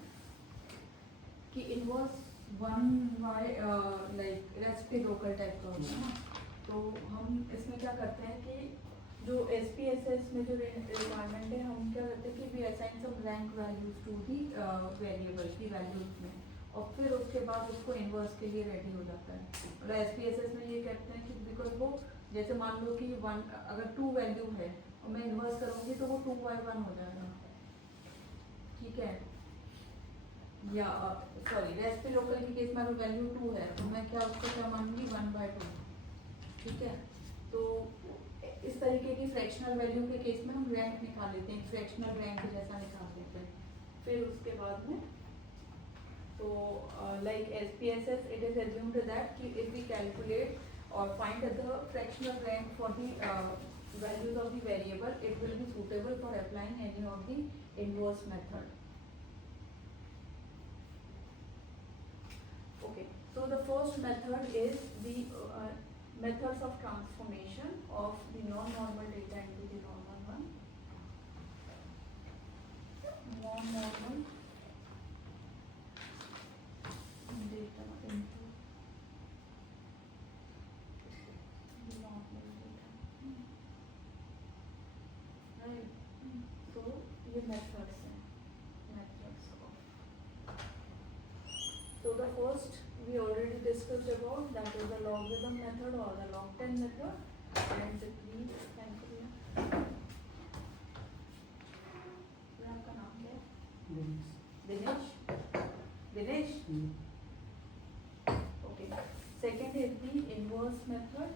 कि inverse one why like reciprocal type का होता है ना, तो हम इसमें क्या करते हैं कि जो SPSS में जो रिक्वायरमेंट है, हम क्या करते हैं कि we assign some rank values to the variable की वैल्यूज में, और फिर उसके बाद उसको इनवर्स के लिए रेडी हो जाता है। और SPSS में ये कहते हैं कि बिकॉज वो जैसे मान लो कि वन अगर 2 वैल्यू है और मैं इनवर्स करूँगी तो वो 2/1 हो जाएगा, ठीक है, या सॉरी रेसिप्रोकल के केस में अगर वैल्यू 2 है तो मैं क्या उसको क्या मानूंगी 1/2, ठीक है। तो इस तरीके की फ्रैक्शनल वैल्यू के केस में हम रैंक निकाल लेते हैं, फ्रैक्शनल रैंक जैसा निकाल लेते हैं। फिर उसके बाद में तो like SPSS it is assumed that कि if we calculate or find the fractional rank for the values of the variable, it will be suitable for applying any of the inverse method. Okay, so the first method is the methods of transformation of the non-normal data into the normal one. Non-normal data into the normal data. Right. So ये methods हैं, methods of. So the first we already discussed about, that is the logarithm method or the log 10 method, and the please thank you. आपका नाम क्या है? Dinesh? Dinesh? Okay. Second is the inverse method.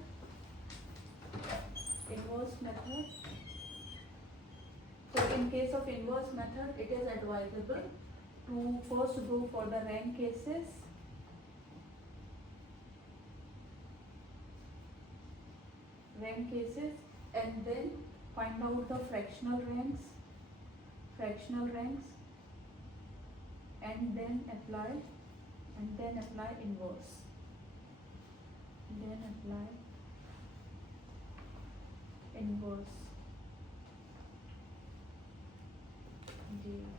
Inverse method. So in case of inverse method, it is advisable to first go for the rank cases. Rank cases, and then find out the fractional ranks, and then apply inverse. Then apply inverse. Yeah.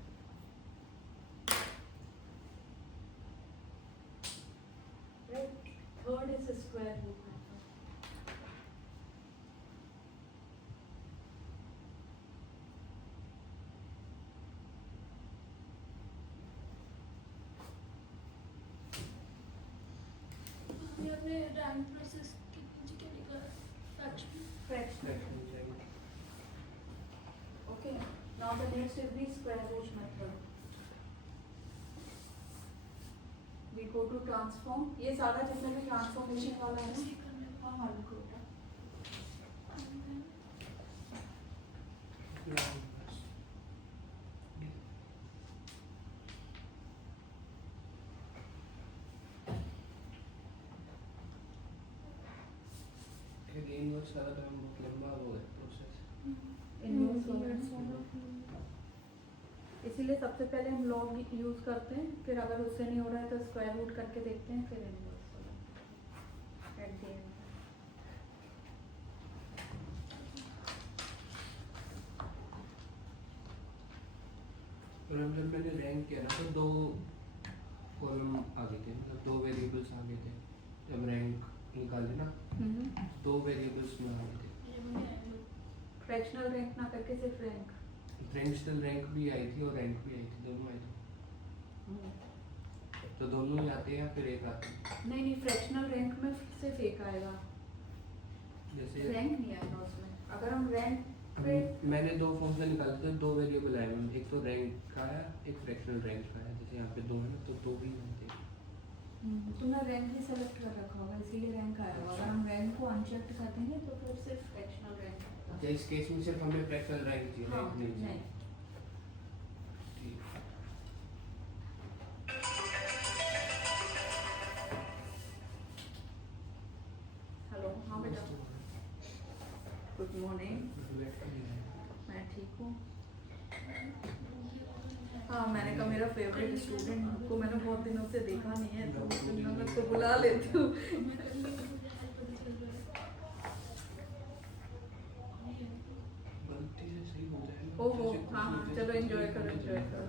Right. Third is a square root method. अभी आपने rank process के नीचे क्या लिखा है? Fractional. Okay. Now the next is the square root method. We go to transform. ये सारा जितना भी ट्रांसफॉर्मेशन वाला है ना, हाँ लिखो बेटा। इनवर्स वाला तो हम बहुत लंबा हो गया प्रोसेस। इनवर्स वाला इसीलिए सबसे पहले हम लॉग यूज करते हैं, फिर अगर उससे नहीं हो रहा है तो स्क्वायर रूट करके देखते हैं, फिर इनवर्स वाला एट द एंड। और जब मैंने रैंक किया ना तो कॉलम आ गए थे, मतलब 2 वेरिएबल्स आ गए थे जब रैंक निकाले ना, 2 वेरिएबल्स में आ गए थे। फ्रैक्शनल रैंक ना करके सिर्फ रैंक। फ्रैक्शनल रैंक भी आई थी और रैंक भी आई थी, दोनों आई थी। तो दोनों ही आते हैं या फिर एक आते हैं? नहीं नहीं, फ्रैक्शनल रैंक में सिर्फ एक आएगा, जैसे रैंक नहीं आएगा उसमें। अगर हम रैंक पे मैंने 2 फंक्शन निकाले थे, 2 वेरिएबल आए हैं, एक तो रैंक का है, एक फ्रैक्शनल रैंक का है। जैसे यहाँ पे 2 है ना, तो 2 ही होते हैं। तुमने रैंक ही सेलेक्ट कर रखा होगा, इसीलिए रैंक आएगा। अगर हम रैंक को अनचेक कर देंगे तो फिर सिर्फ फ्रैक्शनल रैंक आएगा। अच्छा, इस केस में सिर्फ हमें फ्रैक्शनल रैंक चाहिए, हाँ, रैंक नहीं चाहिए। नहीं। ठीक। हेलो, हाँ बेटा, गुड मॉर्निंग। मैं ठीक हूँ। हाँ, मैंने कहा मेरा फेवरेट स्टूडेंट को मैंने बहुत दिनों से देखा नहीं है, तो मैं उसको बुला लेती हूँ। गलती से सही हो जाए ना। ओहो, हाँ हाँ, चलो एंजॉय करो, एंजॉय करो।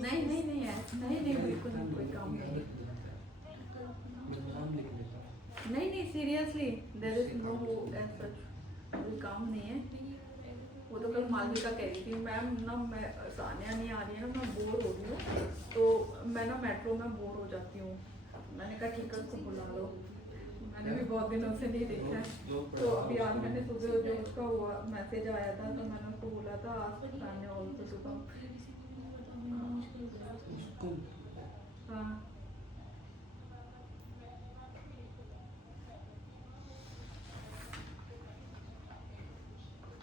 नहीं नहीं नहीं नहीं नहीं, बिल्कुल नहीं, कोई काम नहीं। मैं नाम लिख लेता हूँ। नहीं नहीं, seriously there is no as such, कोई काम नहीं है। वो तो कल मालविका कह रही थी, मैम ना मैं सानिया नहीं आ रही है ना, मैं बोर हो रही हूँ, तो मैं ना मेट्रो में बोर हो जाती हूँ। मैंने कहा ठीक है, उसको बुला लो। मैंने भी बहुत दिनों से नहीं देखा है, तो अभी आज मैंने सुबह जो उसका हुआ मैसेज आया था, तो मैंने उसको बोला था आज सानिया ऑल्सो टू कम। उसको हाँ,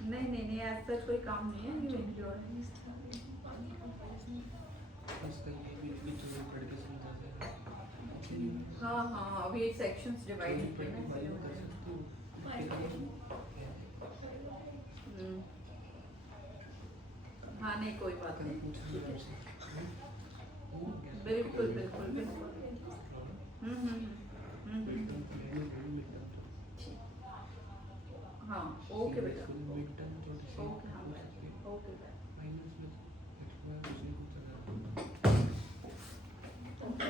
नहीं नहीं नहीं, ऐसा सच कोई काम नहीं है, यू एंजॉय। इसका ये भी चलो पढ़ के समझा जाएगा। हाँ हाँ, अभी सेक्शंस डिवाइड किए हैं। हाँ नहीं, कोई बात नहीं, बिल्कुल बिल्कुल बिल्कुल। ठीक। हाँ, ओके बेटा, ओके, हाँ ओके बेटा।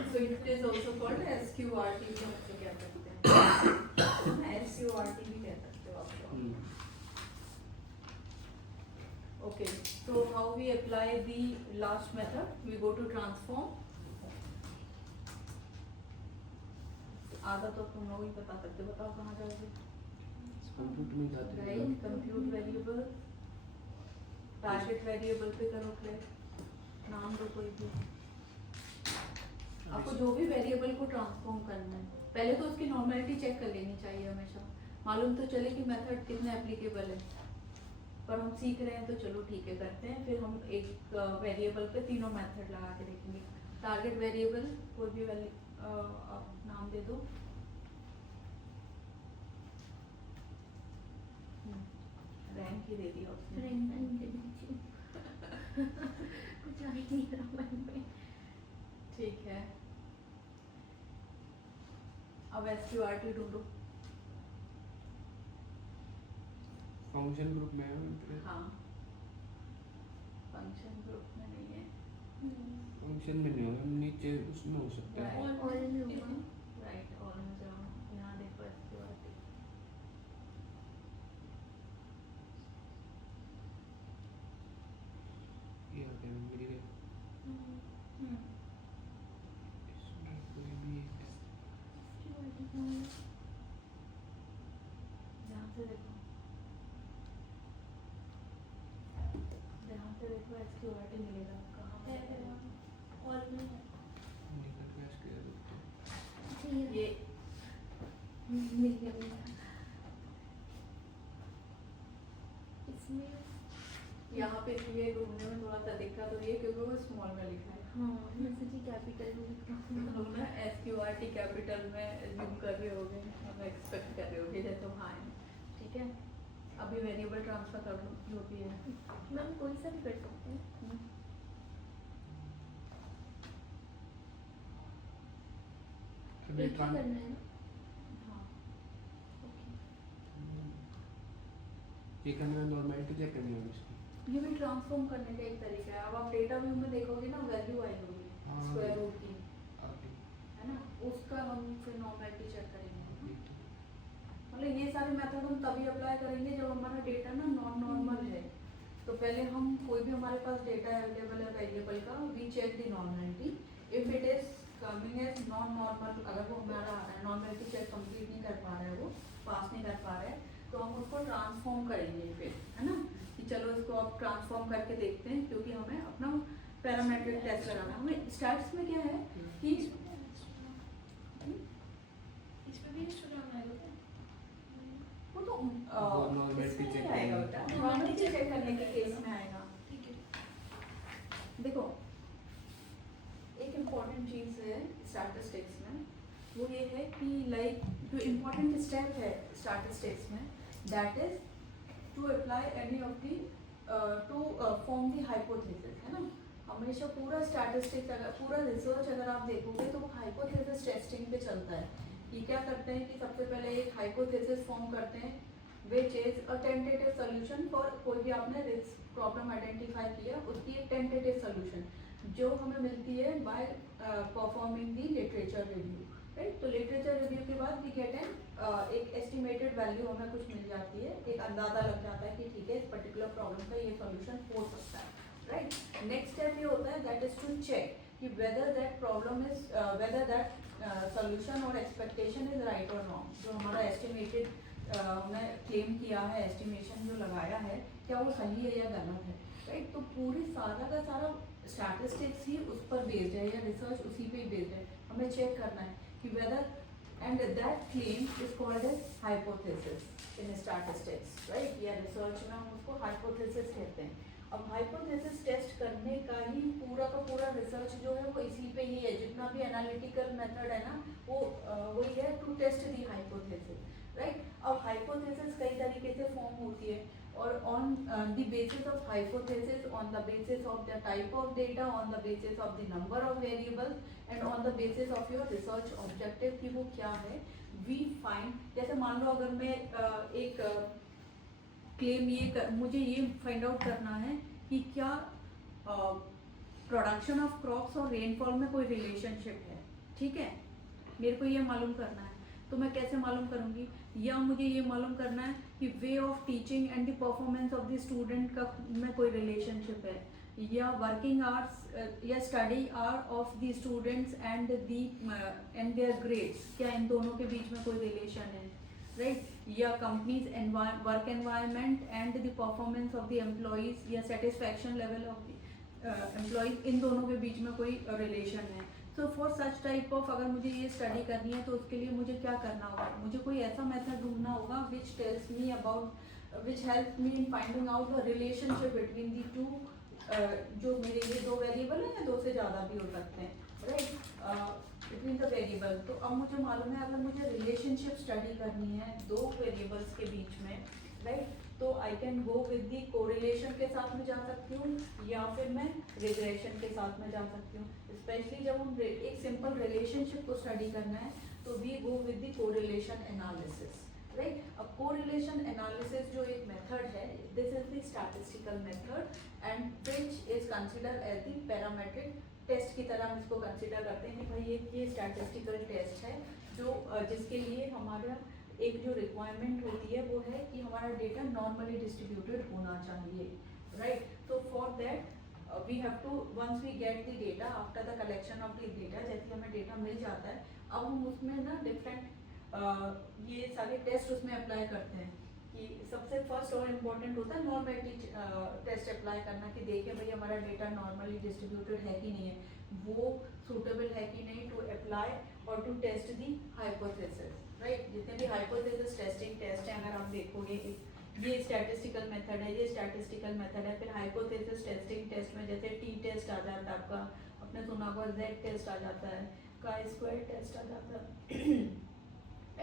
So it is also called SQRT भी हम इसे कह सकते हैं, SQRT भी कह सकते हो आप लोग। Okay, so how we apply the last method? We go to transform. आधा तो तुम लोग ही बता सकते, बताओ कहाँ जाओगे? कंप्यूटर में जाते हैं। Right, compute variable, target variable पे करो क्लिक, नाम दो कोई भी। आपको जो भी वेरिएबल को ट्रांसफॉर्म करना है, पहले तो उसकी नॉर्मेलिटी चेक कर लेनी चाहिए हमेशा, मालूम तो चले कि मेथड कितना एप्लीकेबल है। पर हम सीख रहे हैं तो चलो ठीक है, करते हैं। फिर हम एक वेरिएबल पे तीनों मेथड लगा के देखेंगे। टारगेट वेरिएबल, कोई भी नाम दे दो। रैंक ही दे दिया उसने। कुछ आ ही नहीं रहा मन में। ठीक है, अब SQRT ढूंढो। फंक्शन ग्रुप में है। हाँ, फंक्शन ग्रुप में नहीं है। फंक्शन में नहीं होगा, नीचे उसमें हो सकता है। और में होगा। राइट, और में जाओ, यहाँ देखो SQRT। ये आ गया, मिल गया। इसमें कोई भी ध्यान से देखो, ध्यान से देखो, SQRT मिलेगा कहाँ पे है? और में निकल गया इसके अंदर। ये मिल गया मिल गया। इसमें यहाँ पे इसलिए ढूंढने में थोड़ा सा दिक्कत हो रही है क्योंकि वो स्मॉल में लिखा है। हाँ, जैसे कि कैपिटल में लिखा तुम लोग ना SQRT कैपिटल में जूम कर रहे होगे, हम एक्सपेक्ट कर रहे होगे जैसे हाँ है। ठीक है, अभी वेरिएबल ट्रांसफर कर लो जो भी है। मैम कोई सा भी कर सकते हैं। अभी एक ही ट्रांस- करना है ना? हाँ, ये करने में नॉर्मेलिटी चेक करनी होगी इसकी। ये भी ट्रांसफॉर्म करने का एक तरीका है। अब आप डेटा व्यू में देखोगे ना, वैल्यू आई होगी। मेथड हम तभी अप्लाई करेंगे जब हमारा डेटा ना नॉन नॉर्मल है। तो पहले हम कोई भी हमारे पास डेटा अवेलेबल है वेरिएबल का, we check the normality. If it is coming as non normal, अगर वो हमारा नॉर्मलिटी चेक कंप्लीट नहीं कर पा रहा है, वो पास नहीं कर पा रहा है, तो हम उसको ट्रांसफॉर्म करेंगे फिर, है ना, कि चलो इसको आप ट्रांसफॉर्म करके देखते हैं, क्योंकि हमें अपना पैरामीट्रिक टेस्ट लगाना है। हमें स्टैट्स में क्या है कि इसमें भी इंस्टाग्राम आएगा क्या? वो तो नॉर्मलिटी इसमें चेक नहीं आएगा बेटा, नॉर्मलिटी चेक करने के केस में आएगा। ठीक है। देखो एक इम्पॉर्टेंट चीज़ है स्टैटिस्टिक्स में, वो ये है कि लाइक जो इम्पॉर्टेंट स्टेप है स्टैटिस्टिक्स में, that is to apply any of the to form the hypothesis, है ना। हमेशा पूरा स्टैटिस्टिक्स अगर पूरा रिसर्च अगर आप देखोगे तो हाइपोथेसिस टेस्टिंग पे चलता है। कि क्या करते हैं कि सबसे पहले एक हाइपोथेसिस फॉर्म करते हैं which is a tentative solution for, कोई भी आपने प्रॉब्लम आइडेंटिफाई किया, उसकी एक टेंटेटिव सोल्यूशन जो हमें मिलती है by performing the literature review, right. तो लिटरेचर रिव्यू के बाद वी गेट एन एक एस्टिमेटेड वैल्यू हमें कुछ मिल जाती है, एक अंदाज़ा लग जाता है कि ठीक है इस पर्टिकुलर प्रॉब्लम का ये सॉल्यूशन हो सकता है, राइट। नेक्स्ट स्टेप ये होता है दैट इज टू चेक कि whether that problem is whether that solution और एक्सपेक्टेशन इज राइट और रॉन्ग। जो हमारा एस्टिमेटेड हमने क्लेम किया है, एस्टिमेशन जो लगाया है, क्या वो सही है या गलत है, राइट। तो पूरी सारा का सारा स्टैटिस्टिक्स ही उस पर बेस्ड है या रिसर्च उसी पे ही बेस्ड है। हमें चेक करना है कि whether and that claim is called as hypothesis in statistics, right. या रिसर्च में हम उसको हाइपोथेसिस कहते हैं। अब हाइपोथेसिस टेस्ट करने का ही पूरा का पूरा रिसर्च जो है वो इसी पे ही है। जितना भी एनालिटिकल मेथड है ना, वो वही है to test the hypothesis, right. अब हाइपोथेसिस कई तरीके से फॉर्म होती है, और on the basis of hypothesis, on the basis of the type of data, on the basis of the number of variables and on the basis of your research objective कि वो क्या है, वी फाइंड। जैसे मान लो अगर मैं एक claim मुझे ये फाइंड आउट करना है कि क्या प्रोडक्शन ऑफ क्रॉप्स और रेनफॉल में कोई रिलेशनशिप है, ठीक है, मेरे को ये मालूम करना है। तो मैं कैसे मालूम करूँगी? या मुझे ये मालूम करना है कि way of teaching and the performance of the student का में कोई रिलेशनशिप है, या वर्किंग आवर्स या study hour of the students and their grades, क्या इन दोनों के बीच में कोई रिलेशन है, राइट। या companies work environment and the performance of the employees या satisfaction level of the employees, इन दोनों के बीच में कोई रिलेशन है। So for such type of अगर मुझे ये स्टडी करनी है तो उसके लिए मुझे क्या करना होगा? मुझे कोई ऐसा मेथड ढूंढना होगा which tells me about which help me in finding out the relationship between the two, जो मेरे लिए दो वेरिएबल है या दो से ज़्यादा भी हो सकते हैं, राइट, बिटवीन द वेरिएबल। तो अब मुझे मालूम है अगर मुझे रिलेशनशिप स्टडी करनी है दो वेरिएबल्स के बीच में, राइट, तो I can go with the correlation के साथ में जा सकती हूँ या फिर मैं रिग्रेशन के साथ में जा सकती हूँ। स्पेशली जब हम एक सिंपल रिलेशनशिप को स्टडी करना है तो we go with the correlation analysis, right. अब कोरिलेशन एनालिसिस जो एक मेथड है, this is the statistical method and which is consider as the parametric test की तरह हम इसको कंसिडर करते हैं कि भाई ये स्टैटिस्टिकल टेस्ट है जो जिसके लिए हमारा एक जो रिक्वायरमेंट होती है वो है कि हमारा डेटा नॉर्मली डिस्ट्रीब्यूटेड होना चाहिए, राइट। तो for that we have to once we get the data after the collection of the data, जैसे हमें डेटा मिल जाता है अब हम उसमें ना डिफरेंट ये सारे टेस्ट उसमें अप्लाई करते हैं। कि सबसे फर्स्ट और इम्पोर्टेंट होता है नॉर्मलिटी टेस्ट अप्लाई करना कि देखिए भाई हमारा डेटा नॉर्मली डिस्ट्रीब्यूटेड है कि नहीं है, वो सूटेबल है कि नहीं टू अप्लाई और to test the hypothesis, right. जितने भी हाइपोथेसिस टेस्टिंग टेस्ट हैं अगर आप देखोगे ये स्टैटिस्टिकल मेथड है, ये स्टैटिस्टिकल मेथड है। फिर हाइपोथेसिस टेस्टिंग टेस्ट में जैसे टी टेस्ट आ जाता है आपका, आपने सुना होगा जेड टेस्ट आ जाता है, काई स्क्वायर टेस्ट आ जाता है,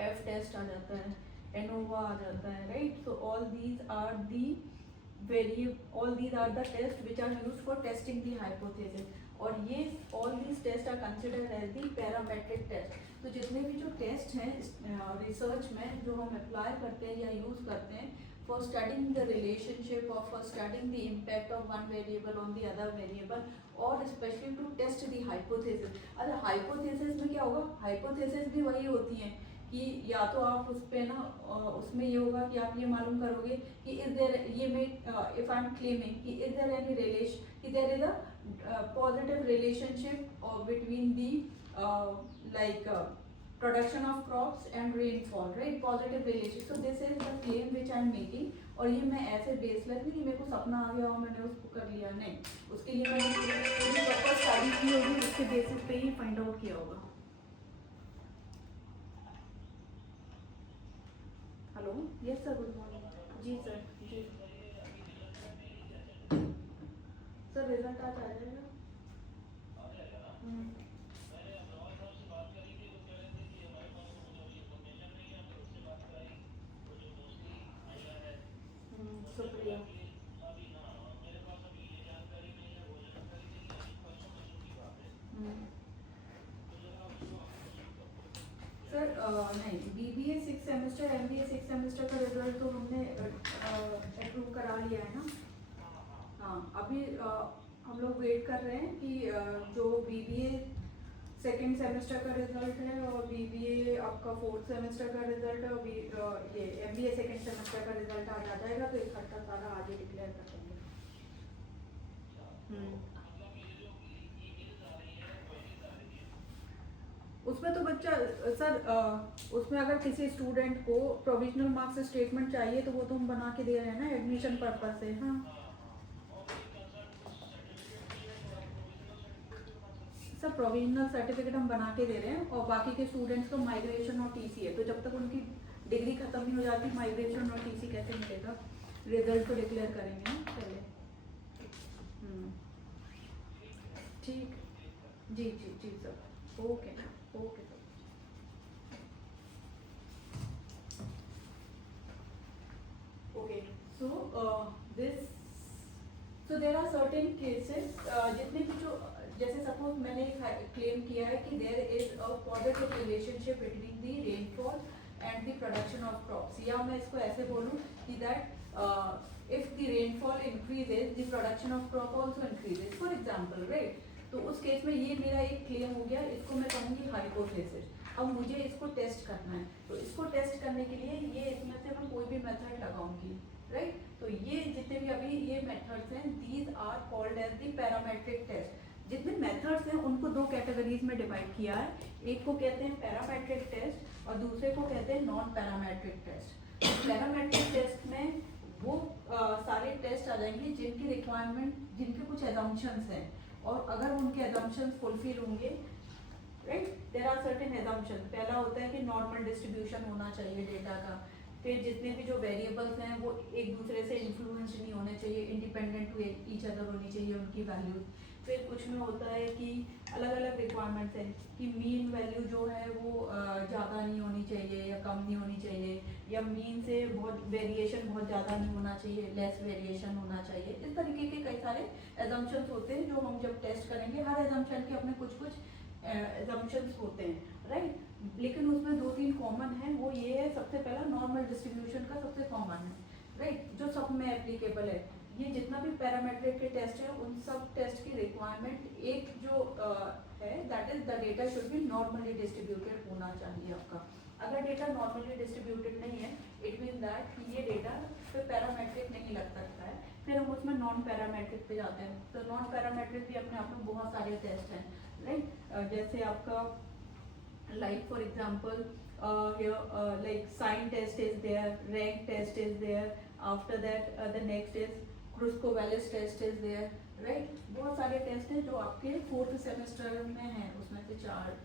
एफ टेस्ट आ जाता है, एनोवा आ जाता है, right. So all these are the test which are used for testing the hypothesis, और ये all these test are considered as the parametric test. तो जितने भी जो टेस्ट हैं रिसर्च में जो हम अप्लाई करते हैं या यूज़ करते हैं फॉर स्टडिंग द रिलेशनशिप और for studying the impact of one variable on the other variable, और specially to test the hypothesis. अगर हाइपोथेसिस में क्या होगा, हाइपोथेसिस भी वही होती हैं कि या तो आप उस पे ना उसमें ये होगा कि आप ये मालूम करोगे कि इज देयर ये मैं इफ आई एम क्लेमिंग कि इज देयर एनी रिलेशन कि there is a positive relationship between the like production of crops and rainfall, right? Positive relation. So this is the claim which I am making. और ये मैं ऐसे baseless नहीं कि मेरे को सपना आ गया और मैंने उसको कर लिया, नहीं, उसके लिए मैंने पूरी प्रॉपर स्टडी की होगी, उसके बेसिस पे ही फाइंड आउट किया होगा। Hello, yes sir, good morning. जी सर, जी सर, रिजल्ट आज आ जाएगा। शुक्रिया। सर नहीं, BBA 6 सेमेस्टर, MBA 6 सेमेस्टर का रिजल्ट तो हमने अप्रूव करा लिया है ना। हाँ, अभी हम लोग वेट कर रहे हैं कि जो BBA सेकेंड सेमेस्टर का रिजल्ट है और BBA आपका 4th सेमेस्टर का रिजल्ट है और ये MBA सेकेंड सेमेस्टर का रिजल्ट आ जाएगा तो इकट्ठा सारा आगे डिक्लेयर कर देंगे। उसमें तो बच्चा सर उसमें अगर किसी स्टूडेंट को प्रोविजनल मार्क्स स्टेटमेंट चाहिए तो वो तो हम बना के दे रहे हैं ना एडमिशन पर्पस से। हाँ सर, प्रोविजनल सर्टिफिकेट हम बना के दे रहे हैं और बाकी के स्टूडेंट्स को माइग्रेशन और TC है, तो जब तक उनकी डिग्री खत्म नहीं हो जाती माइग्रेशन और TC कैसे मिलेगा? रिजल्ट तो डिक्लेयर करेंगे ना पहले। ठीक, जी जी जी sir, okay okay sir. Okay, so there are certain cases जितने भी जो जैसे सपोज मैंने क्लेम किया है कि there is a positive relationship between the rainfall and the production of crops, या मैं इसको ऐसे बोलूँ कि that if the rainfall increases the production of crop also increases for example, right? तो उस केस में ये मेरा एक क्लेम हो गया, इसको मैं कहूँगी हाइपोथेसिस। अब मुझे इसको टेस्ट करना है, तो इसको टेस्ट करने के लिए ये इसमें से मैं कोई भी मेथड लगाऊंगी, राइट? तो ये जितने भी अभी ये मेथड्स हैं, these are called as the parametric test. जितने मेथड्स हैं उनको दो कैटेगरीज में डिवाइड किया है, एक को कहते हैं पैरामेट्रिक टेस्ट और दूसरे को कहते हैं non parametric test. Parametric test में वो सारे टेस्ट आ जाएंगे जिनकी रिक्वायरमेंट, जिनके कुछ एजम्पशंस हैं और अगर उनके एजम्पशंस फुलफिल होंगे, right? There are certain assumptions. पहला होता है कि नॉर्मल डिस्ट्रीब्यूशन होना चाहिए डेटा का, फिर जितने भी जो वेरिएबल्स हैं वो एक दूसरे से इन्फ्लुएंस नहीं होने चाहिए, इंडिपेंडेंट टू ईच अदर होनी चाहिए उनकी वैल्यूज। फिर कुछ में होता है कि अलग अलग रिक्वायरमेंट्स हैं कि मीन वैल्यू जो है वो ज़्यादा नहीं होनी चाहिए या कम नहीं होनी चाहिए, या मीन से बहुत वेरिएशन बहुत ज़्यादा नहीं होना चाहिए, लेस वेरिएशन होना चाहिए। इस तरीके के कई सारे एजम्पशंस होते हैं जो हम जब टेस्ट करेंगे, हर एजम्पशन के अपने कुछ कुछ एजम्पशंस होते हैं, राइट? लेकिन उसमें दो तीन कॉमन है, वो ये है, सबसे पहला नॉर्मल डिस्ट्रीब्यूशन का सबसे कॉमन है, राइट? जो सब में एप्लीकेबल है। ये जितना भी पैरामेट्रिक के टेस्ट है उन सब टेस्ट की रिक्वायरमेंट एक जो है, that is the data should be normally distributed होना चाहिए आपका। अगर डेटा नॉर्मली डिस्ट्रीब्यूटेड नहीं है, इट मीन दैट कि ये डेटा पे पैरामेट्रिक नहीं लग सकता है। फिर हम उसमें नॉन पैरामेट्रिक पे जाते हैं, तो नॉन पैरामेट्रिक भी अपने आप में बहुत सारे टेस्ट हैं, राइट? जैसे आपका like for example here like sign test is there, rank test is there, after that the next is Kruskal-Wallis test is there, right? बहुत सारे टेस्ट हैं जो आपके 4th सेमेस्टर में हैं, उसमें से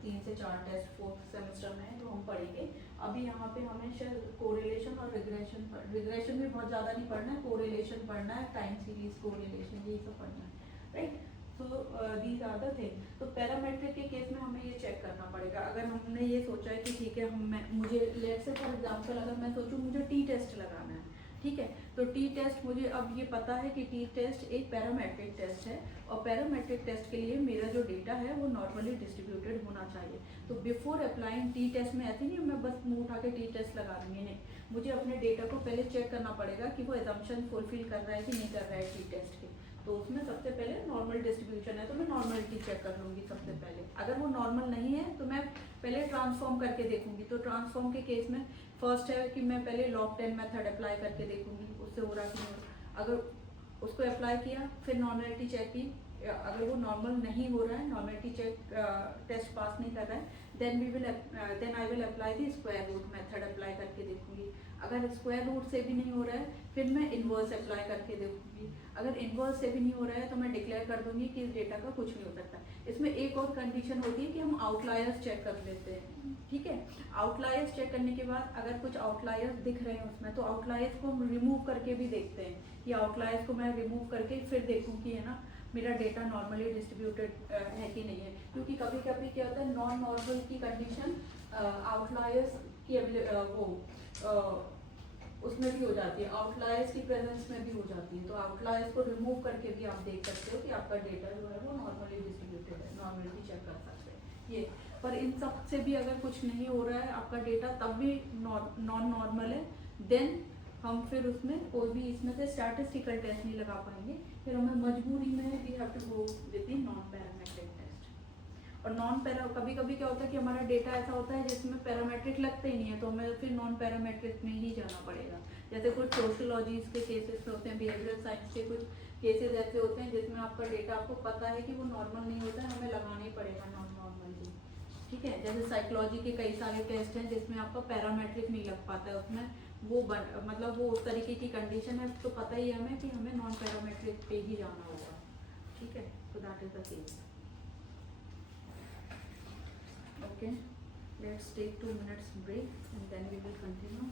3 से 4 टेस्ट 4th सेमेस्टर में हैं जो हम पढ़ेंगे। अभी यहाँ पे हमें शायद कोरिलेशन और रिग्रेशन भी बहुत ज़्यादा नहीं पढ़ना है, कोरिलेशन पढ़ना है, टाइम सीरीज कोरिलेशन यही सब पढ़ना है, right? So these are the thing. तो पैरामेट्रिक के केस में हमें ये चेक करना पड़ेगा। अगर हमने ये सोचा है कि ठीक है, मुझे लेट से फॉर एग्जांपल अगर मैं सोचूं मुझे टी टेस्ट लगाना है, ठीक है, तो टी टेस्ट मुझे अब ये पता है कि टी टेस्ट एक पैरामेट्रिक टेस्ट है और पैरामेट्रिक टेस्ट के लिए मेरा जो डेटा है वो नॉर्मली डिस्ट्रीब्यूटेड होना चाहिए। तो बिफोर अप्लाइंग टी टेस्ट में ऐसे नहीं मैं बस मुंह उठा के टी टेस्ट लगा दूंगी, नहीं, मुझे अपने डेटा को पहले चेक करना पड़ेगा कि वो एजम्पशन फुलफिल कर रहा है कि नहीं कर रहा है टी टेस्ट के। तो उसमें सबसे पहले नॉर्मल डिस्ट्रीब्यूशन है तो मैं नॉर्मलिटी चेक कर लूँगी सबसे पहले। अगर वो नॉर्मल नहीं है तो मैं पहले ट्रांसफॉर्म करके देखूंगी। तो ट्रांसफॉर्म के केस में फर्स्ट है कि मैं पहले log 10 मेथड अप्लाई करके देखूंगी उससे हो रहा कि नहीं हो रहा। अगर उसको अप्लाई किया फिर नॉर्मलिटी चेक की, अगर वो नॉर्मल नहीं हो रहा है, नॉर्मलिटी चेक टेस्ट पास नहीं कर रहा है, then I will apply the square root method apply करके देखूंगी। अगर स्क्वायर रूट से भी नहीं हो रहा है फिर मैं इन्वर्स अप्लाई करके देखूंगी। अगर इन्वर्स से भी नहीं हो रहा है तो मैं डिक्लेयर कर दूंगी कि इस डेटा का कुछ नहीं हो सकता। इसमें एक और कंडीशन होती है कि हम आउटलायर्स चेक कर लेते हैं, ठीक है। आउटलायर्स चेक करने के बाद अगर कुछ आउटलायर्स दिख रहे हैं उसमें तो आउटलायर्स को हम रिमूव करके भी देखते हैं कि आउटलायर्स को मैं रिमूव करके फिर देखूँ कि है ना मेरा डेटा नॉर्मली डिस्ट्रीब्यूटेड है कि नहीं है। क्योंकि कभी कभी क्या होता है नॉन नॉर्मल की कंडीशन आउटलायर्स की उसमें भी हो जाती है, आउटलायर्स की प्रेजेंस में भी हो जाती है। तो आउटलायर्स को रिमूव करके भी आप देख सकते हो कि आपका डेटा जो है वो नॉर्मली डिस्ट्रीब्यूटेड है, नॉर्मली चेक कर सकते हैं ये। पर इन सब से भी अगर कुछ नहीं हो रहा है आपका डेटा तब भी नॉन नॉर्मल है, देन हम फिर उसमें कोई भी इसमें से स्टैटिस्टिकल टेस्ट नहीं लगा पाएंगे, फिर हमें मजबूरी में we have to go with the non parametric test. और नॉन पैरा कभी कभी क्या होता है कि हमारा डेटा ऐसा होता है जिसमें पैरामेट्रिक लगते ही नहीं है तो हमें फिर नॉन पैरामेट्रिक में ही जाना पड़ेगा। जैसे कुछ सोशियोलॉजीज के केसेस होते हैं, बिहेवियरल साइंस के कुछ केसेस ऐसे होते हैं जिसमें आपका डेटा आपको पता है कि वो नॉर्मल नहीं होता है, हमें लगाना ही पड़ेगा नॉन नॉर्मल भी, ठीक है। जैसे साइकोलॉजी के कई सारे टेस्ट हैं जिसमें आपका पैरामेट्रिक नहीं लग पाता है, उसमें वो मतलब वो उस तरीके की कंडीशन है तो पता ही है हमें कि हमें नॉन पैरामेट्रिक पे ही जाना होगा, ठीक है। So that is the case. Okay, let's take 2 minutes break and then we will continue.